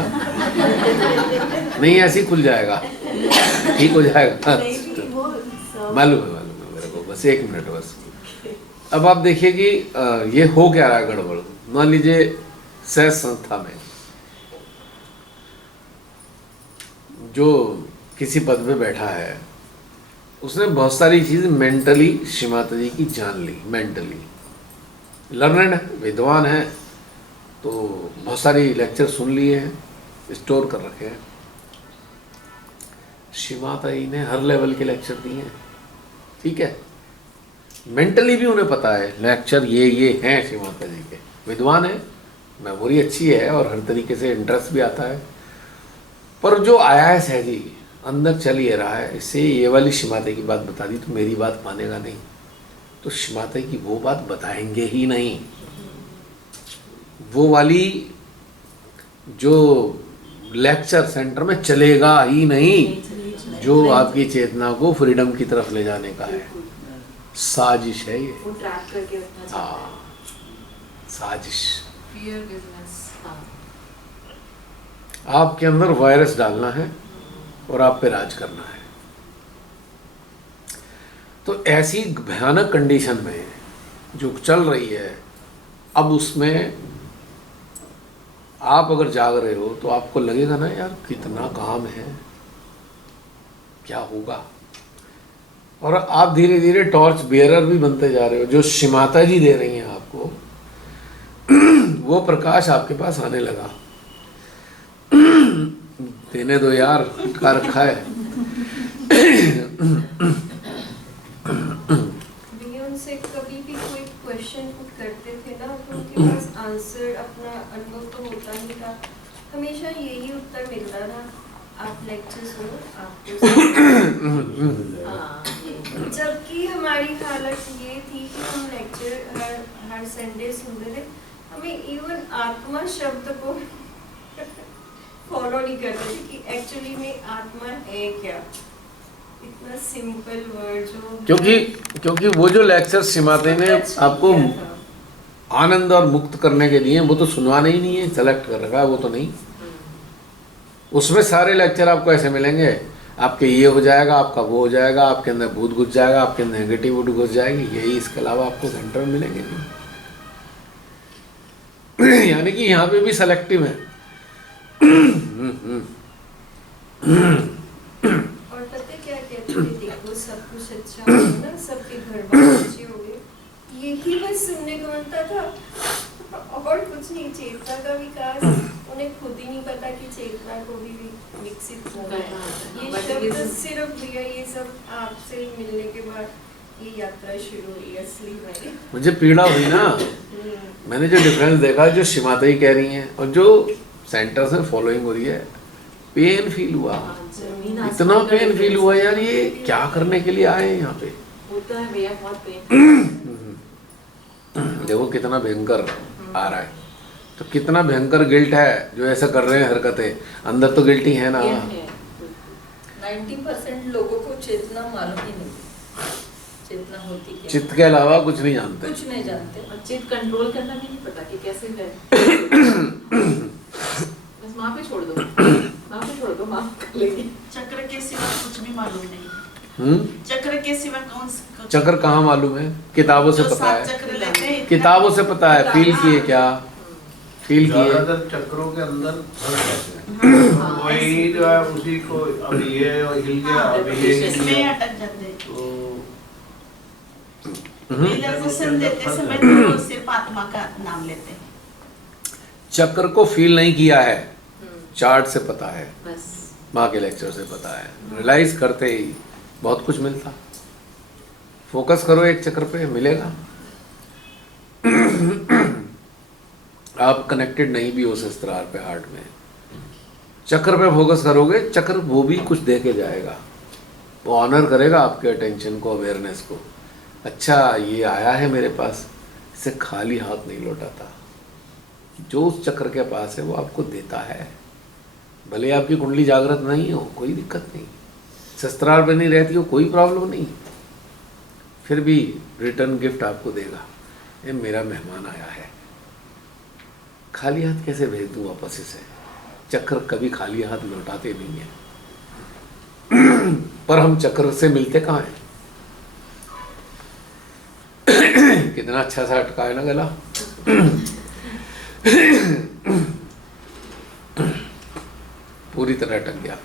नहीं ऐसे ही खुल जाएगा, ठीक हो जाएगा। मालूम है मेरे को, बस 1 मिनट बस। अब आप देखिए कि ये हो क्या रहा है गड़बड़। मान लीजिए सहज संस्था में जो किसी पद पे बैठा है, उसने बहुत सारी चीज़ मेंटली श्री माता जी की जान ली। मेंटली लर्नड है, विद्वान है, तो बहुत सारी लेक्चर सुन लिए हैं, स्टोर कर रखे हैं। श्री माता जी ने हर लेवल के लेक्चर दिए हैं, ठीक है। मेंटली भी उन्हें पता है लेक्चर ये हैं श्री माता जी के, विद्वान है, मेमोरी अच्छी है और हर तरीके से इंटरेस्ट भी आता है। पर जो आया है सहजी अंदर चल ये रहा है, इससे ये वाली श्री माता की बात बता दी तो मेरी बात मानेगा नहीं, तो श्री माता की वो बात बताएंगे ही नहीं। वो वाली जो लेक्चर सेंटर में चलेगा ही नहीं, जो आपकी चेतना को फ्रीडम की तरफ ले जाने का है। साजिश है ये, वो ट्रैक करके रखना चाहता है। हाँ साजिश। Fear business. आपके अंदर वायरस डालना है और आप पे राज करना है। तो ऐसी भयानक कंडीशन में जो चल रही है, अब उसमें आप अगर जाग रहे हो तो आपको लगेगा ना यार कितना काम है, क्या होगा। और आप धीरे धीरे टॉर्च बियरर भी बनते जा रहे हो। जो श्री माता जी दे रही हैं आपको वो प्रकाश आपके पास आने लगा। देने दो यार, का रखा है। भैया उनसे कभी भी कोई क्वेश्चन पुट करते थे ना, तो उनके पास आंसर अपना अनुभव तो होता नहीं था, हमेशा यही उत्तर मिलता था, आप लेक्चर सुनो आपको। जबकि हमारी हालत ये थी कि हम लेक्चर हर संडे सुनते थे, हमें इवन आत्मा शब्द को फॉलो नहीं करते थे कि एक्चुअली में आत्मा है क्या। इतना सिंपल वर्ड जो क्योंकि वो जो लेक्चर श्री माता ने आपको आनंद और मुक्त करने के लिए वो तो सुनवाना ही नहीं है, सेलेक्ट कर रखा है वो तो नहीं। उसमें सारे लेक्चर आपको ऐसे मिलेंगे, आपके ये हो जाएगा, आपका वो हो जाएगा, आपके अंदर भूत घुस जाएगा, आपके अंदर नेगेटिविटी घुस जाएगी, यही। इसके अलावा आपको सेंटर में मिलेंगे नहीं। यानी कि यहाँ पे भी सेलेक्टिव है। और पता है क्या कहते थे, देखो सब कुछ अच्छा हो ना, सबके घर बार अच्छे हो गए, यही बस सुनने को मिलता था और कुछ नहीं। चेतना का विकास उन्हें खुद ही नहीं पता कि चेतना को भी विकसित होना है। ये शब्द सिर्फ भैया ये सब आपसे मिलने के बाद ये यात्रा शुरू हुई असली में। मुझे पीड़ा हुई ना, मैंने जो डिफरेंस देखा, जो श्री माता ही कह रही हैं और जो सेंटर से फॉलोइंग हो रही है, पेन फील हुआ। इतना पेन फील हुआ यार, ये क्या करने के लिए आए हैं यहाँ पे। होता है भैया बहुत पेन। देखो कितना भयंकर आ रहा है, तो कितना भयंकर गिल्ट है जो ऐसा कर रहे हैं हरकतें। अंदर तो गिल्टी है ना। 90% लोगों को चेतना मालूम ही नहीं, चेतना होती क्या, चित्त के अलावा कुछ नहीं जानते। कुछ नहीं जानते। और चित्त कंट्रोल करना भी नहीं पता कि कैसे करें। बस वहाँ पे छोड़ दो, वहाँ पे छोड़ दो, माफ कर लेंगे। चक्र के सिवा कुछ भी मालूम नहीं। चक्र के सिवा कौन सा चक्र कहाँ मालूम है? किताबों से जो पता सात है, चक्र लेते हैं, इतना- किताबों से पता है, फील किए क्या, फील किए। ज्यादातर चक्रों के अंदर फंस जाते हैं। वही जो है उसी को, अब ये हिल गया, अब ये हिल इसमें गया, अटक जाते हैं। तो रिलैक्सेशन देते समय तो सिर्फ आत्मा का नाम लेते हैं। चक्र को फील नहीं किया है, चार्ट से पता है, बस माँ के लेक्चर से पता है, रियलाइज करते ही बहुत कुछ मिलता। फोकस करो एक चक्र पे, मिलेगा। आप कनेक्टेड नहीं भी हो सहस्त्रार पे, हार्ट में, चक्र पे फोकस करोगे, चक्र वो भी कुछ दे के जाएगा, वो ऑनर करेगा आपके अटेंशन को, अवेयरनेस को। अच्छा ये आया है मेरे पास, इसे खाली हाथ नहीं लौटाता। जो उस चक्र के पास है वो आपको देता है, भले आपकी कुंडली जागृत नहीं हो, कोई दिक्कत नहीं, शस्त्रार पे नहीं रहती हो, कोई प्रॉब्लम नहीं, फिर भी रिटर्न गिफ्ट आपको देगा। ये मेरा मेहमान आया है, खाली हाथ कैसे भेज दूँ वापस इसे? चक्र कभी खाली हाथ लौटाते नहीं है। पर हम चक्र से मिलते कहाँ हैं? कितना अच्छा सा अटका है ना गला। पूरी तरह अटक गया,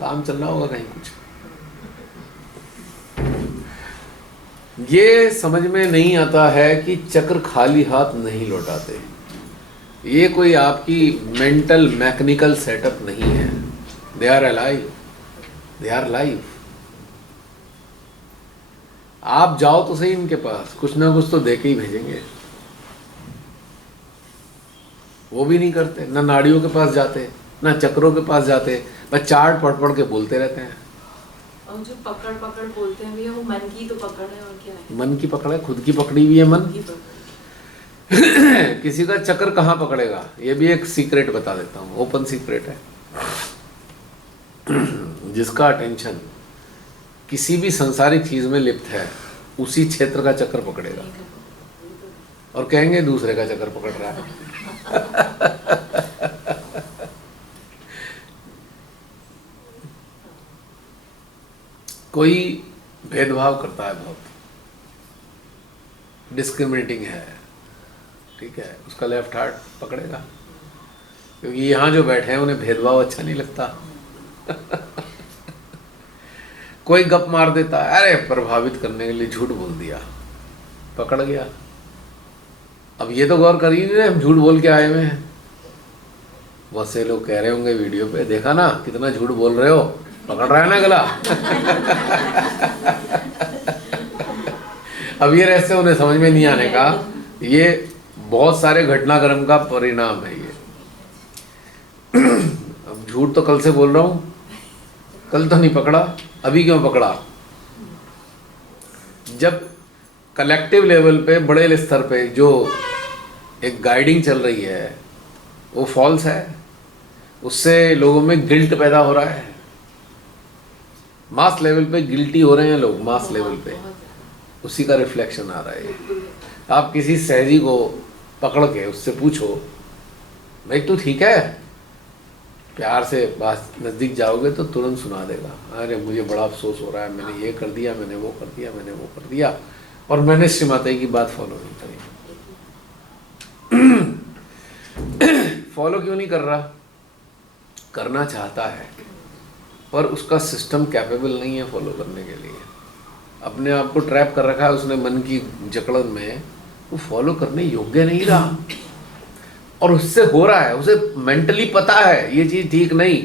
काम चल रहा होगा कहीं कुछ। ये समझ में नहीं आता है कि चक्र खाली हाथ नहीं लौटाते। ये कोई आपकी मेंटल मैकेनिकल सेटअप नहीं है, they are alive, they are live. आप जाओ तो सही इनके पास, कुछ ना कुछ तो दे के ही भेजेंगे। वो भी नहीं करते, ना नाड़ियों के पास जाते, ना चक्रों के पास जाते, बस चार्ट पढ़ पढ़ के बोलते रहते हैं। और जो पकड़ पकड़ बोलते हैं भैया, वो मन की तो पकड़ है और क्या है? मन की पकड़ है, खुद की पकड़ी हुई है मन। मन की पकड़। किसी का चक्र कहाँ पकड़ेगा, ये भी एक सीक्रेट बता देता हूँ, ओपन सीक्रेट है। जिसका अटेंशन किसी भी सांसारिक चीज में लिप्त है, उसी क्षेत्र का चक्र पकड़ेगा, और कहेंगे दूसरे का चक्कर पकड़ रहा है। कोई भेदभाव करता है, बहुत डिस्क्रिमिनेटिंग है, ठीक है, उसका लेफ्ट हार्ट पकड़ेगा, क्योंकि यहाँ जो बैठे हैं उन्हें भेदभाव अच्छा नहीं लगता। कोई गप मार देता है, अरे प्रभावित करने के लिए झूठ बोल दिया, पकड़ गया। अब ये तो गौर करिए नहीं, हम झूठ बोल के आए हुए हैं। बहुत से लोग कह रहे होंगे वीडियो पे, देखा ना कितना झूठ बोल रहे हो, पकड़ रहा है ना गला। अब ये रहस्य उन्हें समझ में नहीं आने का, ये बहुत सारे घटनाक्रम का परिणाम है। ये अब झूठ तो कल से बोल रहा हूँ, कल तो नहीं पकड़ा, अभी क्यों पकड़ा? जब कलेक्टिव लेवल पे, बड़े स्तर पे जो एक गाइडिंग चल रही है वो फॉल्स है, उससे लोगों में गिल्ट पैदा हो रहा है। मास लेवल पे गिल्टी हो रहे हैं लोग, मास लेवल पे, उसी का रिफ्लेक्शन आ रहा है। आप किसी सहजी को पकड़ के उससे पूछो, भाई तू ठीक है? प्यार से बात नज़दीक जाओगे तो तुरंत सुना देगा, अरे मुझे बड़ा अफसोस हो रहा है, मैंने ये कर दिया, मैंने वो कर दिया, मैंने वो कर दिया, और मैंने श्रीमाता की बात फॉलो नहीं करी। फॉलो क्यों नहीं कर रहा? करना चाहता है पर उसका सिस्टम कैपेबल नहीं है फॉलो करने के लिए। अपने आप को ट्रैप कर रखा है उसने मन की जकड़न में, वो फॉलो करने योग्य नहीं रहा, और उससे हो रहा है, उसे मेंटली पता है ये चीज़ ठीक नहीं,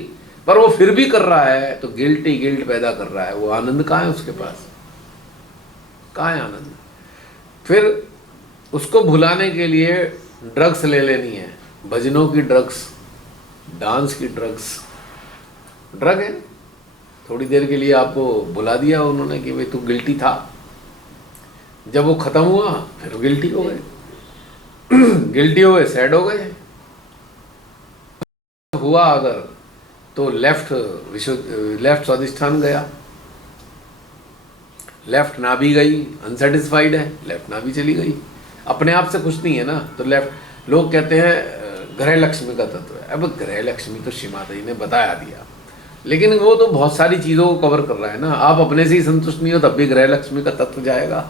पर वो फिर भी कर रहा है, तो गिल्ट पैदा कर रहा है। वो आनंद कहाँ है उसके पास? कहाँ है आनंद? फिर उसको भुलाने के लिए ड्रग्स ले लेनी है, भजनों की ड्रग्स, डांस की ड्रग्स, ड्रग है। थोड़ी देर के लिए आपको भुला दिया उन्होंने कि भाई तू गिल्टी था, जब वो खत्म हुआ फिर गिल्टी हो गए। गिल्टी हो गए, सैड हो गए। हुआ अगर तो लेफ्ट स्वादिष्ठान गया, लेफ्ट नाभि गई, अनसेटिस्फाइड है, लेफ्ट नाभि चली गई, अपने आप से खुश नहीं है ना। तो लेफ्ट, लोग कहते हैं ग्रह लक्ष्मी का तत्व है। अब ग्रह लक्ष्मी तो श्री माता जी ने बता दिया, लेकिन वो तो बहुत सारी चीज़ों को कवर कर रहा है ना। आप अपने से ही संतुष्ट नहीं हो तब भी ग्रह लक्ष्मी का तत्व जाएगा।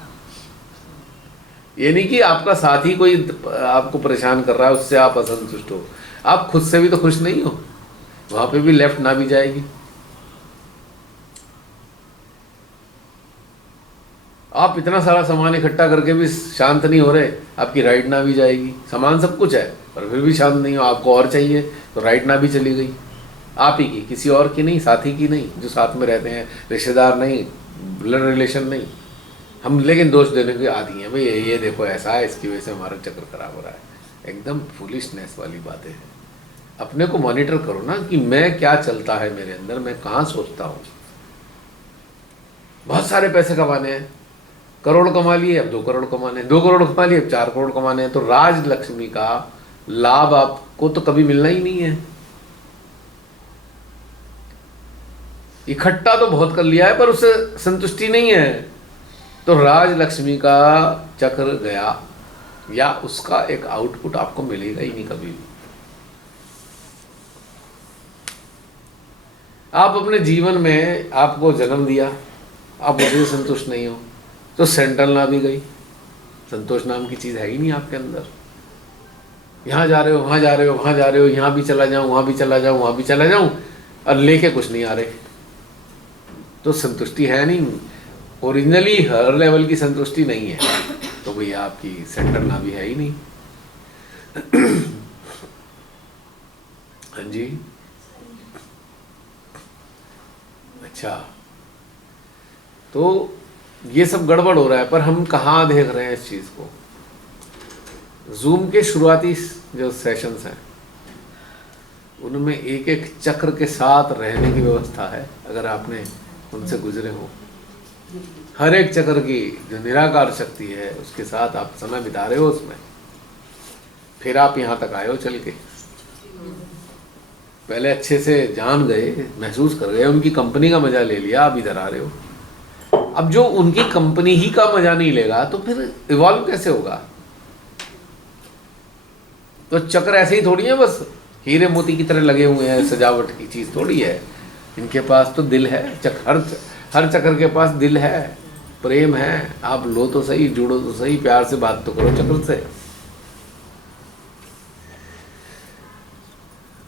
ये नहीं कि आपका साथी कोई आपको परेशान कर रहा है उससे आप असंतुष्ट हो, आप खुद से भी तो खुश नहीं हो, वहाँ पे भी लेफ्ट नाभि जाएगी। आप इतना सारा सामान इकट्ठा करके भी शांत नहीं हो रहे, आपकी राइट नाभि जाएगी। सामान सब कुछ है पर फिर भी शांत नहीं हो, आपको और चाहिए, तो राइट नाभि चली गई। आप ही की, किसी और की नहीं, साथी की नहीं, जो साथ में रहते हैं, रिश्तेदार नहीं, ब्लड रिलेशन नहीं। हम लेकिन दोष देने के आदी हैं, भाई ये देखो ऐसा है, इसकी वजह से हमारा चक्र खराब हो रहा है। एकदम फुलिशनेस वाली बातें हैं। अपने को मॉनिटर करो ना कि मैं क्या चलता है मेरे अंदर, मैं कहाँ सोचता हूँ। बहुत सारे पैसे कमाने हैं, करोड़ कमा लिए, अब 2 करोड़ कमाने हैं, 2 करोड़ कमा लिए, अब 4 करोड़ कमाने हैं, तो राज लक्ष्मी का लाभ आपको तो कभी मिलना ही नहीं है। इकट्ठा तो बहुत कर लिया है पर उससे संतुष्टि नहीं है, तो राज लक्ष्मी का चक्र गया, या उसका एक आउटपुट आपको मिलेगा ही नहीं कभी भी। आप अपने जीवन में, आपको जन्म दिया, आप उससे संतुष्ट नहीं हो, तो सेंट्रल नाभि गई, संतोष नाम की चीज़ है ही नहीं आपके अंदर। यहाँ जा रहे हो, वहाँ जा रहे हो, वहाँ जा रहे हो, यहाँ भी चला जाऊँ, वहाँ भी चला जाऊँ, वहाँ भी चला जाऊँ, और लेके कुछ नहीं आ रहे, तो संतुष्टि है नहीं। ओरिजिनली हर लेवल की संतुष्टि नहीं है, तो भैया आपकी सेंट्रल नाभि है ही नहीं। हाँ जी, अच्छा, तो ये सब गड़बड़ हो रहा है, पर हम कहाँ देख रहे हैं इस चीज़ को। जूम के शुरुआती जो सेशंस हैं उनमें एक एक चक्र के साथ रहने की व्यवस्था है, अगर आपने उनसे गुजरे हो। हर एक चक्र की जो निराकार शक्ति है उसके साथ आप समय बिता रहे हो उसमें, फिर आप यहाँ तक आए हो चल के। पहले अच्छे से जान गए, महसूस कर गए, उनकी कंपनी का मजा ले लिया, आप इधर आ रहे हो। अब जो उनकी कंपनी ही का मजा नहीं लेगा तो फिर इवॉल्व कैसे होगा। तो चक्र ऐसे ही थोड़ी है, बस हीरे मोती की तरह लगे हुए हैं, सजावट की चीज थोड़ी है। इनके पास तो दिल है, हर चक्र के पास दिल है, प्रेम है। आप लो तो सही, जुड़ो तो सही, प्यार से बात तो करो चक्र से।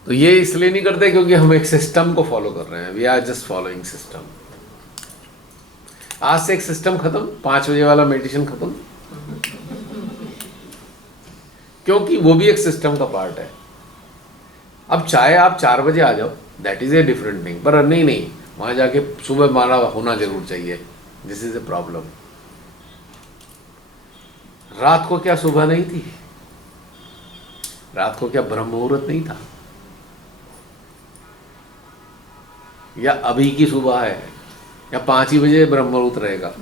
तो ये इसलिए नहीं करते क्योंकि हम एक सिस्टम को फॉलो कर रहे हैं, we are just following system. आज से एक सिस्टम खत्म, 5 बजे वाला मेडिटेशन खत्म, क्योंकि वो भी एक सिस्टम का पार्ट है। अब चाहे आप 4 बजे आ जाओ, that is a different thing, पर नहीं, वहां जाके सुबह 12 होना जरूर चाहिए, दिस इज ए प्रॉब्लम। रात को क्या सुबह नहीं थी? रात को क्या ब्रह्म मुहूर्त नहीं था? या अभी की सुबह है, या 5 ही बजे ब्रह्म मुहूर्त रहेगा?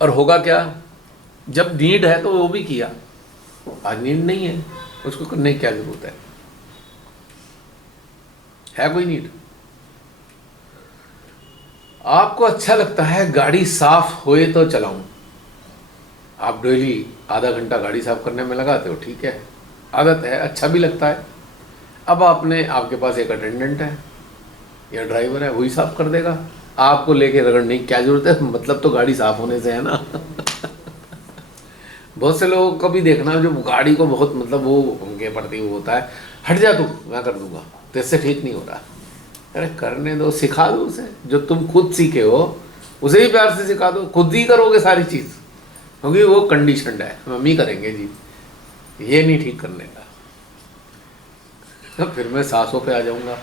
और होगा क्या? जब नीड है तो वो भी किया, आज नीड नहीं है, उसको करने की क्या जरूरत है कोई नीड? आपको अच्छा लगता है गाड़ी साफ होए तो चलाऊं, आप डेली आधा घंटा गाड़ी साफ करने में लगाते हो, ठीक है, आदत है, अच्छा भी लगता है। अब आपके पास एक अटेंडेंट है या ड्राइवर है, वही साफ कर देगा, आपको लेके रगड़ने की क्या जरूरत है? मतलब तो गाड़ी साफ होने से है ना। बहुत से लोगों को भी देखना जो गाड़ी को बहुत मतलब वो उनके प्रति वो होता है, हट जा तू, मैं कर दूंगा, तो इससे ठीक नहीं हो रहा। अरे करने दो, सिखा दो उसे, जो तुम खुद सीखे हो उसे ही प्यार से सिखा दो, खुद ही करोगे सारी चीज़, क्योंकि वो कंडीशनड है, मम्मी करेंगे जी, ये नहीं ठीक करने का। फिर मैं सासों पे आ जाऊंगा,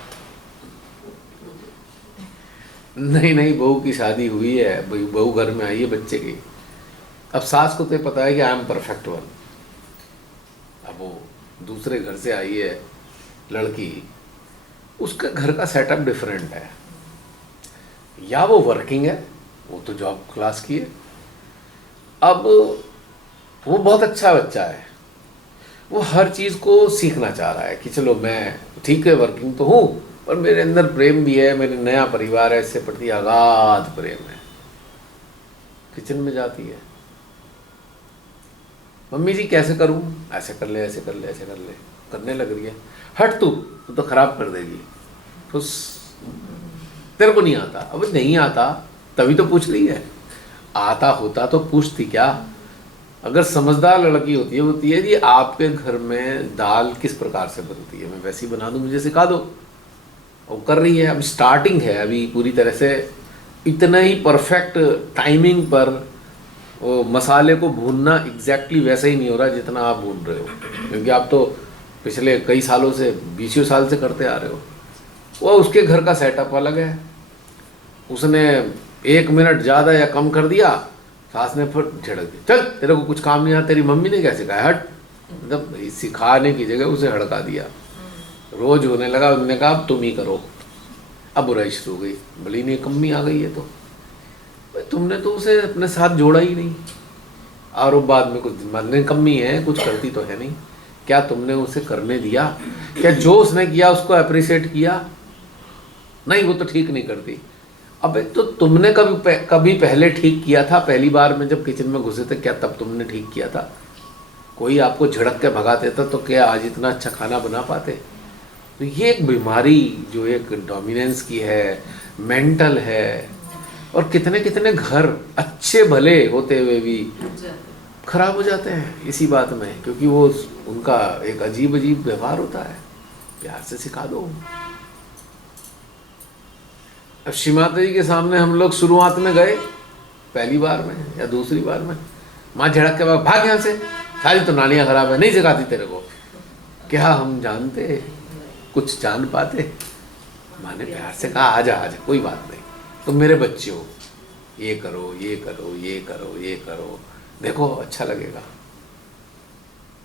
नहीं बहू की शादी हुई है, बहू घर में आई है बच्चे की, अब सास को तो पता है कि आई एम परफेक्ट वन। अब वो दूसरे घर से आई है लड़की, उसका घर का सेटअप डिफरेंट है, या वो वर्किंग है, वो तो जॉब क्लास की है, अब वो बहुत अच्छा बच्चा है, वो हर चीज़ को सीखना चाह रहा है कि चलो मैं ठीक है वर्किंग तो हूँ, पर मेरे अंदर प्रेम भी है, मेरे नया परिवार है, इससे प्रति अगाध प्रेम है। किचन में जाती है, मम्मी जी कैसे करूँ, ऐसे कर ले, ऐसे कर ले, ऐसे कर ले, करने लग रही है। हट तू तो खराब कर देगी, खुश, तेरे को नहीं आता। अब नहीं आता तभी तो पूछ रही है, आता होता तो पूछती क्या। अगर समझदार लड़की होती है जी आपके घर में दाल किस प्रकार से बनती है, मैं वैसी बना दूं, मुझे सिखा दो। वो कर रही है, अब स्टार्टिंग है, अभी पूरी तरह से इतना ही परफेक्ट टाइमिंग पर वो मसाले को भूनना एग्जैक्टली वैसा ही नहीं हो रहा जितना आप भून रहे हो, क्योंकि आप तो पिछले कई सालों से 20 साल से करते आ रहे हो। वो उसके घर का सेटअप अलग है, उसने 1 मिनट ज़्यादा या कम कर दिया, सास ने फिर झड़क दी, चल तेरे को कुछ काम नहीं आता, तेरी मम्मी ने क्या सिखाया, हट। मतलब सिखाने की जगह उसे हड़का दिया। रोज होने लगा, उन्होंने कहा अब तुम ही करो। अब बुराई शुरू हो गई, भली नहीं कम्मी आ गई है तो भाई तुमने तो उसे अपने साथ जोड़ा ही नहीं। और वो बाद में कुछ दिन बाद नहीं, कम्मी है, कुछ करती तो है नहीं, क्या तुमने उसे करने दिया, क्या जो उसने किया उसको अप्रिशिएट किया, नहीं वो तो ठीक नहीं करती। अबे तो तुमने कभी पहले ठीक किया था, पहली बार में जब किचन में घुसे थे, क्या तब तुमने ठीक किया था? कोई आपको झड़क के भगा देता तो क्या आज इतना अच्छा खाना बना पाते? तो ये एक बीमारी जो एक डोमिनेंस की है, मेंटल है, और कितने कितने घर अच्छे भले होते हुए भी खराब हो जाते हैं इसी बात में, क्योंकि वो उनका एक अजीब अजीब व्यवहार होता है। प्यार से सिखा दो। अब श्री माता जी के सामने हम लोग शुरुआत में गए, पहली बार में या दूसरी बार में, माँ झड़क के बाद भाग यहाँ से, सारी तो नालियाँ खराब है, नहीं सिखाती तेरे को। क्या हम जानते, कुछ जान पाते? माँ ने प्यार से कहा आजा आजा, कोई बात नहीं, तुम मेरे बच्चे हो, ये करो ये करो ये करो ये करो, देखो अच्छा लगेगा।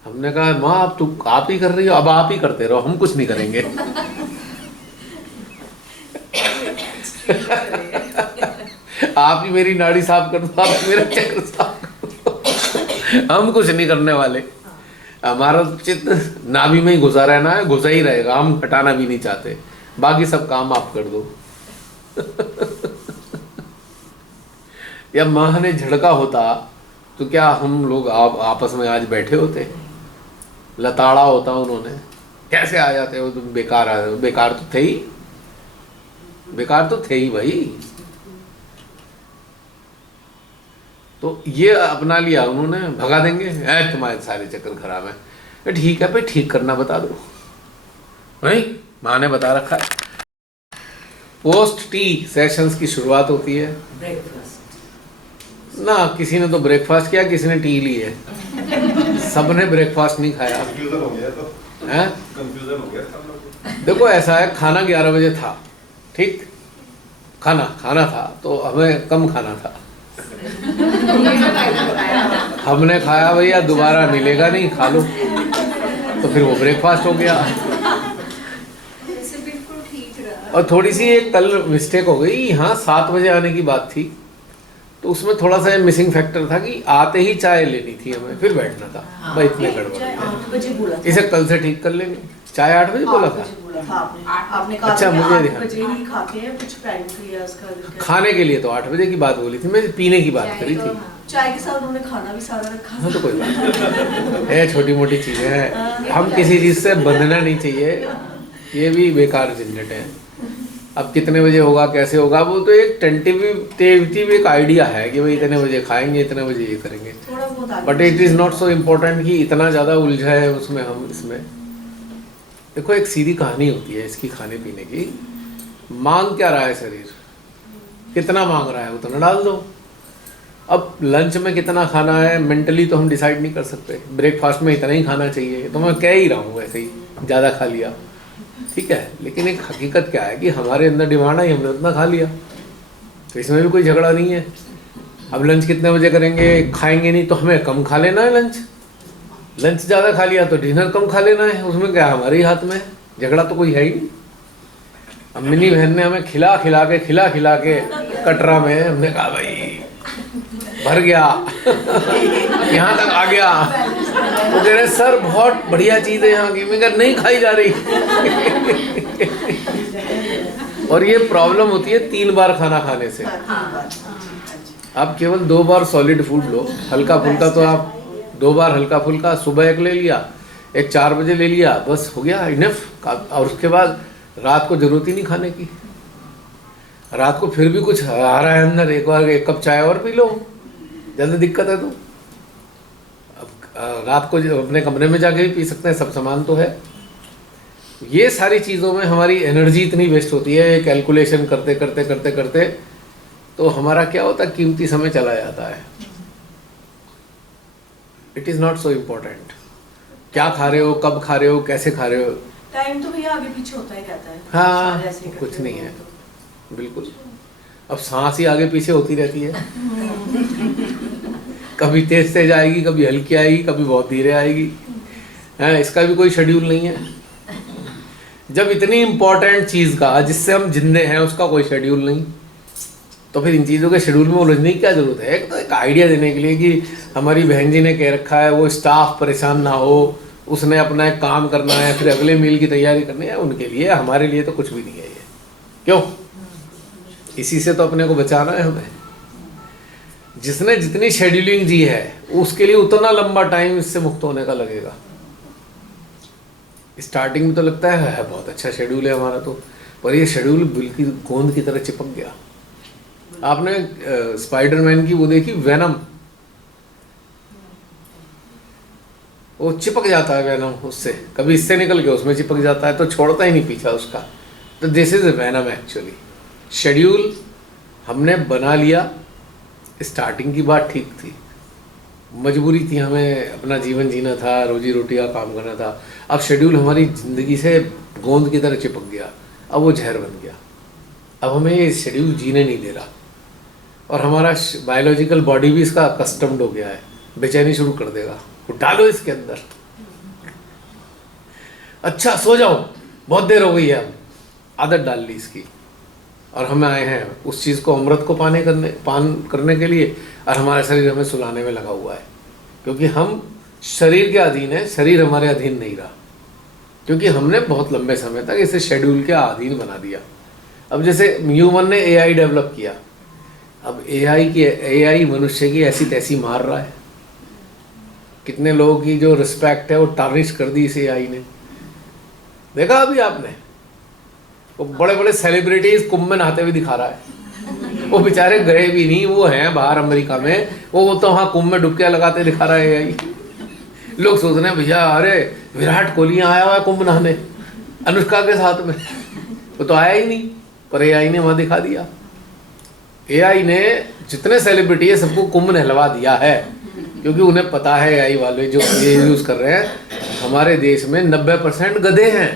हमने कहा माँ अब आप ही कर रही हो, अब आप ही करते रहो, हम कुछ नहीं करेंगे। आप ही मेरी नाड़ी साफ कर दो, आप ही मेरा चक्र साफ कर दो, हम कुछ नहीं करने वाले। हमारा चित्त नाभि में ही घुसा रहना है, घुसा ही रहेगा, हम हटाना भी नहीं चाहते, बाकी सब काम आप कर दो। या माँ ने झड़का होता तो क्या हम लोग आपस में आज बैठे होते? लताड़ा होता उन्होंने, कैसे आ जाते हो तुम, बेकार आ जाते हो। बेकार तो थे ही, बेकार तो थे ही भाई। तो ये अपना लिया उन्होंने, भगा देंगे, तुम्हारे सारे चक्कर खराब है। ठीक है भाई, ठीक करना बता दो भाई, माँ ने बता रखा है। पोस्ट टी सेशंस की शुरुआत होती है ब्रेकफास्ट ना, किसी ने तो ब्रेकफास्ट किया, किसी ने टी ली है, सबने ब्रेकफास्ट नहीं खाया। कंफ्यूजन हो गया तो हैं? कंफ्यूजन हो गया सब लोग। देखो ऐसा है, खाना 11 बजे था, ठीक, खाना था तो हमें कम खाना था, हमने खाया भैया दोबारा मिलेगा नहीं, खा लो, तो फिर वो ब्रेकफास्ट हो गया। ऐसे बिल्कुल ठीक रहा। और थोड़ी सी एक कल मिस्टेक हो गई, यहाँ 7 बजे आने की बात थी, तो उसमें थोड़ा सा मिसिंग फैक्टर था कि आते ही चाय लेनी थी हमें, फिर बैठना था। भाई इतने गड़बड़ है, 8 बजे बोला था। इसे कल से ठीक कर लेंगे। चाय 8 बजे बोला था? आपने कहा अच्छा, था कि मुझे 8 ध्यान- बजे ही खाते हैं, कुछ टाइम किया उसका। खाने के लिए तो 8 बजे की बात बोली थी, मैं पीने की बात करी थी। चाय के साथ उन्होंने खाना भी सारा रखा। हाँ तो कोई बात नहीं है, छोटी मोटी चीज़ें हैं, हम किसी चीज़ से बंधना नहीं चाहिए, ये भी बेकार झंझट है। अब कितने बजे होगा, कैसे होगा, वो तो एक टेंटेटिव एक आइडिया है कि भाई इतने बजे खाएंगे, इतने बजे ये करेंगे, थोड़ा बहुत but it is not so important कि इतना ज़्यादा उलझा है उसमें हम। इसमें देखो एक सीधी कहानी होती है इसकी, खाने पीने की। मांग क्या रहा है शरीर, कितना मांग रहा है उतना डाल दो। अब लंच में कितना खाना है मेंटली तो हम डिसाइड नहीं कर सकते, ब्रेकफास्ट में इतना ही खाना चाहिए, तो मैं कह ही रहा हूँ वैसे ही, ज़्यादा खा लिया ठीक है, लेकिन एक हकीकत क्या है कि हमारे अंदर डिमांड है, हमने उतना खा लिया, तो इसमें भी कोई झगड़ा नहीं है। अब लंच कितने बजे करेंगे, खाएंगे नहीं तो हमें कम खा लेना है लंच ज़्यादा खा लिया तो डिनर कम खा लेना है, उसमें क्या हमारे ही हाथ में, झगड़ा तो कोई है ही नहीं। अब मिनी बहन ने हमें खिला खिला के कटरा में, हमने कहा भाई भर गया यहाँ तक आ गया। वो कह रहे सर बहुत बढ़िया चीज़ है यहाँ की, मैं कहा नहीं खाई जा रही। और ये प्रॉब्लम होती है 3 बार खाना खाने से। आप केवल 2 बार सॉलिड फूड लो, हल्का फुल्का तो आप 2 बार हल्का फुल्का, सुबह एक ले लिया, एक 4 बजे ले लिया, बस हो गया इनफ। और उसके बाद रात को जरूरत ही नहीं खाने की। रात को फिर भी कुछ आ रहा है अंदर, एक बार 1 कप चाय और पी लो, ज़्यादा दिक्कत है तो अब रात को अपने कमरे में जाके भी पी सकते हैं, सब सामान तो है। ये सारी चीज़ों में हमारी एनर्जी इतनी वेस्ट होती है, कैलकुलेशन करते करते करते करते, तो हमारा क्या होता है, कीमती समय चला जाता है। It is not so important क्या खा रहे हो, कब खा रहे हो, कैसे खा रहे हो। टाइम तो भैया आगे पीछे होता ही रहता है। हाँ, जैसे करते कुछ नहीं हो है तो। बिल्कुल। अब सांस ही आगे पीछे होती रहती है, कभी तेज तेज आएगी, कभी हल्की आएगी, कभी बहुत धीरे आएगी, है इसका भी कोई शेड्यूल नहीं है। जब इतनी इम्पोर्टेंट चीज़ का, जिससे हम जिंदे हैं, उसका कोई शेड्यूल नहीं, तो फिर इन चीज़ों के शेड्यूल में उलझने की क्या जरूरत है। एक तो एक आइडिया देने के लिए कि हमारी बहन जी ने कह रखा है, वो स्टाफ परेशान ना हो, उसने अपना एक काम करना है, फिर अगले मील की तैयारी करनी है, उनके लिए। हमारे लिए तो कुछ भी नहीं है ये। क्यों? इसी से तो अपने को बचाना है हमें। जिसने जितनी शेड्यूलिंग जी है, उसके लिए उतना लंबा टाइम इससे मुक्त होने का लगेगा। स्टार्टिंग में तो लगता है बहुत अच्छा शेड्यूल है हमारा तो, पर ये शेड्यूल बिल्कुल गोंद की तरह चिपक गया। आपने स्पाइडरमैन की वो देखी, वेनम, वो चिपक जाता है वेनम उससे, कभी इससे निकल के उसमें चिपक जाता है, तो छोड़ता ही नहीं पीछा उसका। तो this is venom actually. Schedule हमने बना लिया, स्टार्टिंग की बात ठीक थी, मजबूरी थी, हमें अपना जीवन जीना था, रोजी रोटी का काम करना था। अब शेड्यूल हमारी ज़िंदगी से गोंद की तरह चिपक गया, अब वो जहर बन गया। अब हमें ये शेड्यूल जीने नहीं दे रहा, और हमारा बायोलॉजिकल बॉडी भी इसका कस्टम्ड हो गया है, बेचैनी शुरू कर देगा। वो डालो इसके अंदर, अच्छा सो जाओ, बहुत देर हो गई है, अब आदत डाल ली इसकी। और हम आए हैं उस चीज़ को, अमृत को पान करने के लिए, और हमारा शरीर हमें सुलाने में लगा हुआ है, क्योंकि हम शरीर के अधीन है, शरीर हमारे अधीन नहीं रहा, क्योंकि हमने बहुत लंबे समय तक इसे शेड्यूल के अधीन बना दिया। अब जैसे ह्यूमन ने एआई डेवलप किया, अब एआई मनुष्य की ऐसी तैसी मार रहा है, कितने लोगों की जो रिस्पेक्ट है वो टार्निश कर दी इस एआई ने। देखा अभी आपने, वो बड़े बड़े सेलिब्रिटीज कुंभ में नहाते हुए दिखा रहा है, वो बेचारे गए भी नहीं, वो हैं बाहर अमेरिका में, वो तो वहाँ कुंभ में डुबकियाँ लगाते दिखा रहा है एआई। लोग सोच रहे हैं भैया अरे विराट कोहली आया हुआ है कुंभ नहाने अनुष्का के साथ में, वो तो आया ही नहीं, पर एआई ने वहाँ दिखा दिया। एआई ने जितने सेलिब्रिटी है सबको कुंभ नहलवा दिया है, क्योंकि उन्हें पता है एआई वाले जो ये यूज़ कर रहे हैं, हमारे देश में 90% गधे हैं,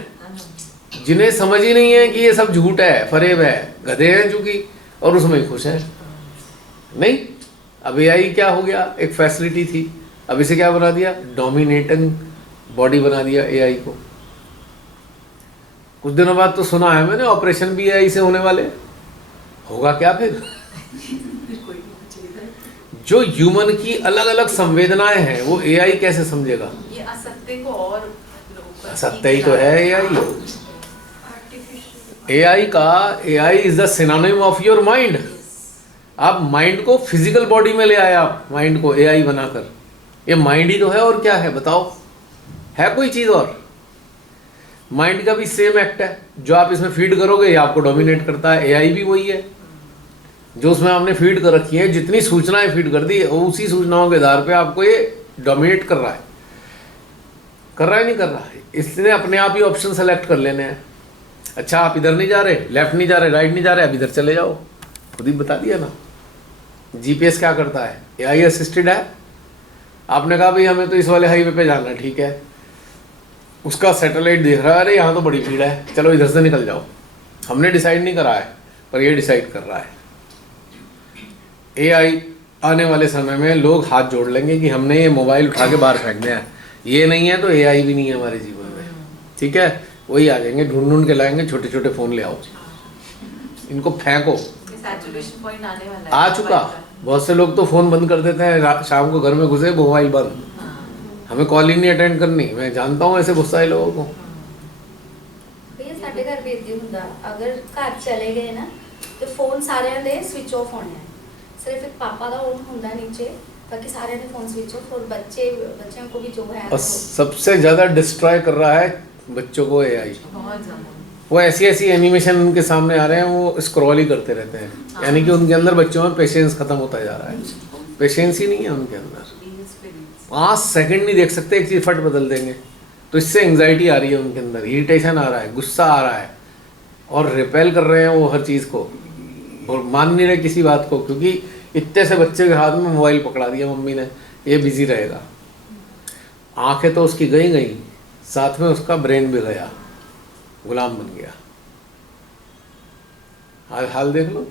जिन्हें समझ ही नहीं है कि ये सब झूठ है, फरेब है, गधे हैं चूंकि, और उसमें ही खुश हैं। नहीं, अब एआई क्या हो गया, एक फैसिलिटी थी, अब इसे क्या बना दिया, डोमिनेटिंग बॉडी बना दिया एआई को। कुछ दिनों बाद तो सुना है मैंने ऑपरेशन भी एआई से होने वाले, होगा क्या फिर? जो ह्यूमन की अलग अलग संवेदनाएं हैं वो एआई कैसे समझेगा? ये असत्य को और असत्य ही तो है AI. AI is the synonym of your mind. आप माइंड को फिजिकल बॉडी में ले आए, आप माइंड को एआई बनाकर, ये माइंड ही तो है, और क्या है बताओ, है कोई चीज और? माइंड का भी सेम एक्ट है, जो आप इसमें फीड करोगे ये आपको डोमिनेट करता है। एआई भी वही है, जो उसमें आपने फीड कर रखी है, जितनी सूचनाएं फीड कर दी उसी सूचनाओं के आधार पे आपको ये डोमिनेट कर रहा है। नहीं कर रहा है, इसलिए अपने आप ही ऑप्शन सेलेक्ट कर लेने हैं। अच्छा आप इधर नहीं जा रहे, लेफ्ट नहीं जा रहे, राइट नहीं जा रहे, अब इधर चले जाओ, खुद ही बता दिया ना। जीपीएस क्या करता है, एआई असिस्टेड है। आपने कहा भाई हमें तो इस वाले हाईवे पे जाना है, ठीक है, उसका सैटेलाइट देख रहा है, अरे यहाँ तो बड़ी भीड़ है, चलो इधर से निकल जाओ। हमने डिसाइड नहीं करा है, पर ये डिसाइड कर रहा है। एआई आने वाले समय में लोग हाथ जोड़ लेंगे कि हमने ये मोबाइल उठा के बाहर फेंक दिया है, ये नहीं है तो एआई भी नहीं है हमारे जीवन में, ठीक है। वही आ जाएंगे, ढूंढ के लाएंगे, छोटे छोटे फ़ोन ले आओ, इनको फेंको। सैचुरेशन पॉइंट आने वाला है आ चुका। बहुत से लोग तो फ़ोन बंद कर देते हैं, शाम को घर में घुसे मोबाइल बंद, हमें कॉल ही नहीं अटेंड करनी। मैं जानता हूँ ऐसे बहुत सारे लोगों को। ਭਈਆ ਸਾਡੇ ਘਰ ਵੀ ਇੱਦਾਂ ਹੁੰਦਾ, ਅਗਰ ਘਰ ਚਲੇ ਗਏ ਨਾ ਤੇ ਫੋਨ ਸਾਰਿਆਂ ਦੇ ਸਵਿਚ ਆਫ ਹੋਣੇ ਆ, ਸਿਰਫ ਇੱਕ ਪਾਪਾ ਦਾ ਔਨ ਹੁੰਦਾ नीचे, बाकी सारे ने फोन स्विच ऑफ। और बच्चों को भी जो है और सबसे ज़्यादा डिस्ट्रॉय कर रहा है बच्चों को एआई। बहुत ज्यादा। वो ऐसी ऐसी एनिमेशन उनके सामने आ रहे हैं, वो स्क्रॉल ही करते रहते हैं, यानी कि उनके अंदर बच्चों में पेशेंस खत्म होता जा रहा है, पेशेंस ही नहीं है उनके अंदर। 5 सेकंड नहीं देख सकते, एक चीज़ फट बदल देंगे। तो इससे एंग्जाइटी आ रही है उनके अंदर, इरिटेशन आ रहा है, गुस्सा आ रहा है, और रिपेल कर रहे हैं वो हर चीज़ को, और मान नहीं रहे किसी बात को, क्योंकि इतने से बच्चे के हाथ में मोबाइल पकड़ा दिया मम्मी ने, ये बिजी रहेगा। आंखें तो उसकी गई, साथ में उसका ब्रेन भी गया, गुलाम बन गया। हाल देख लो।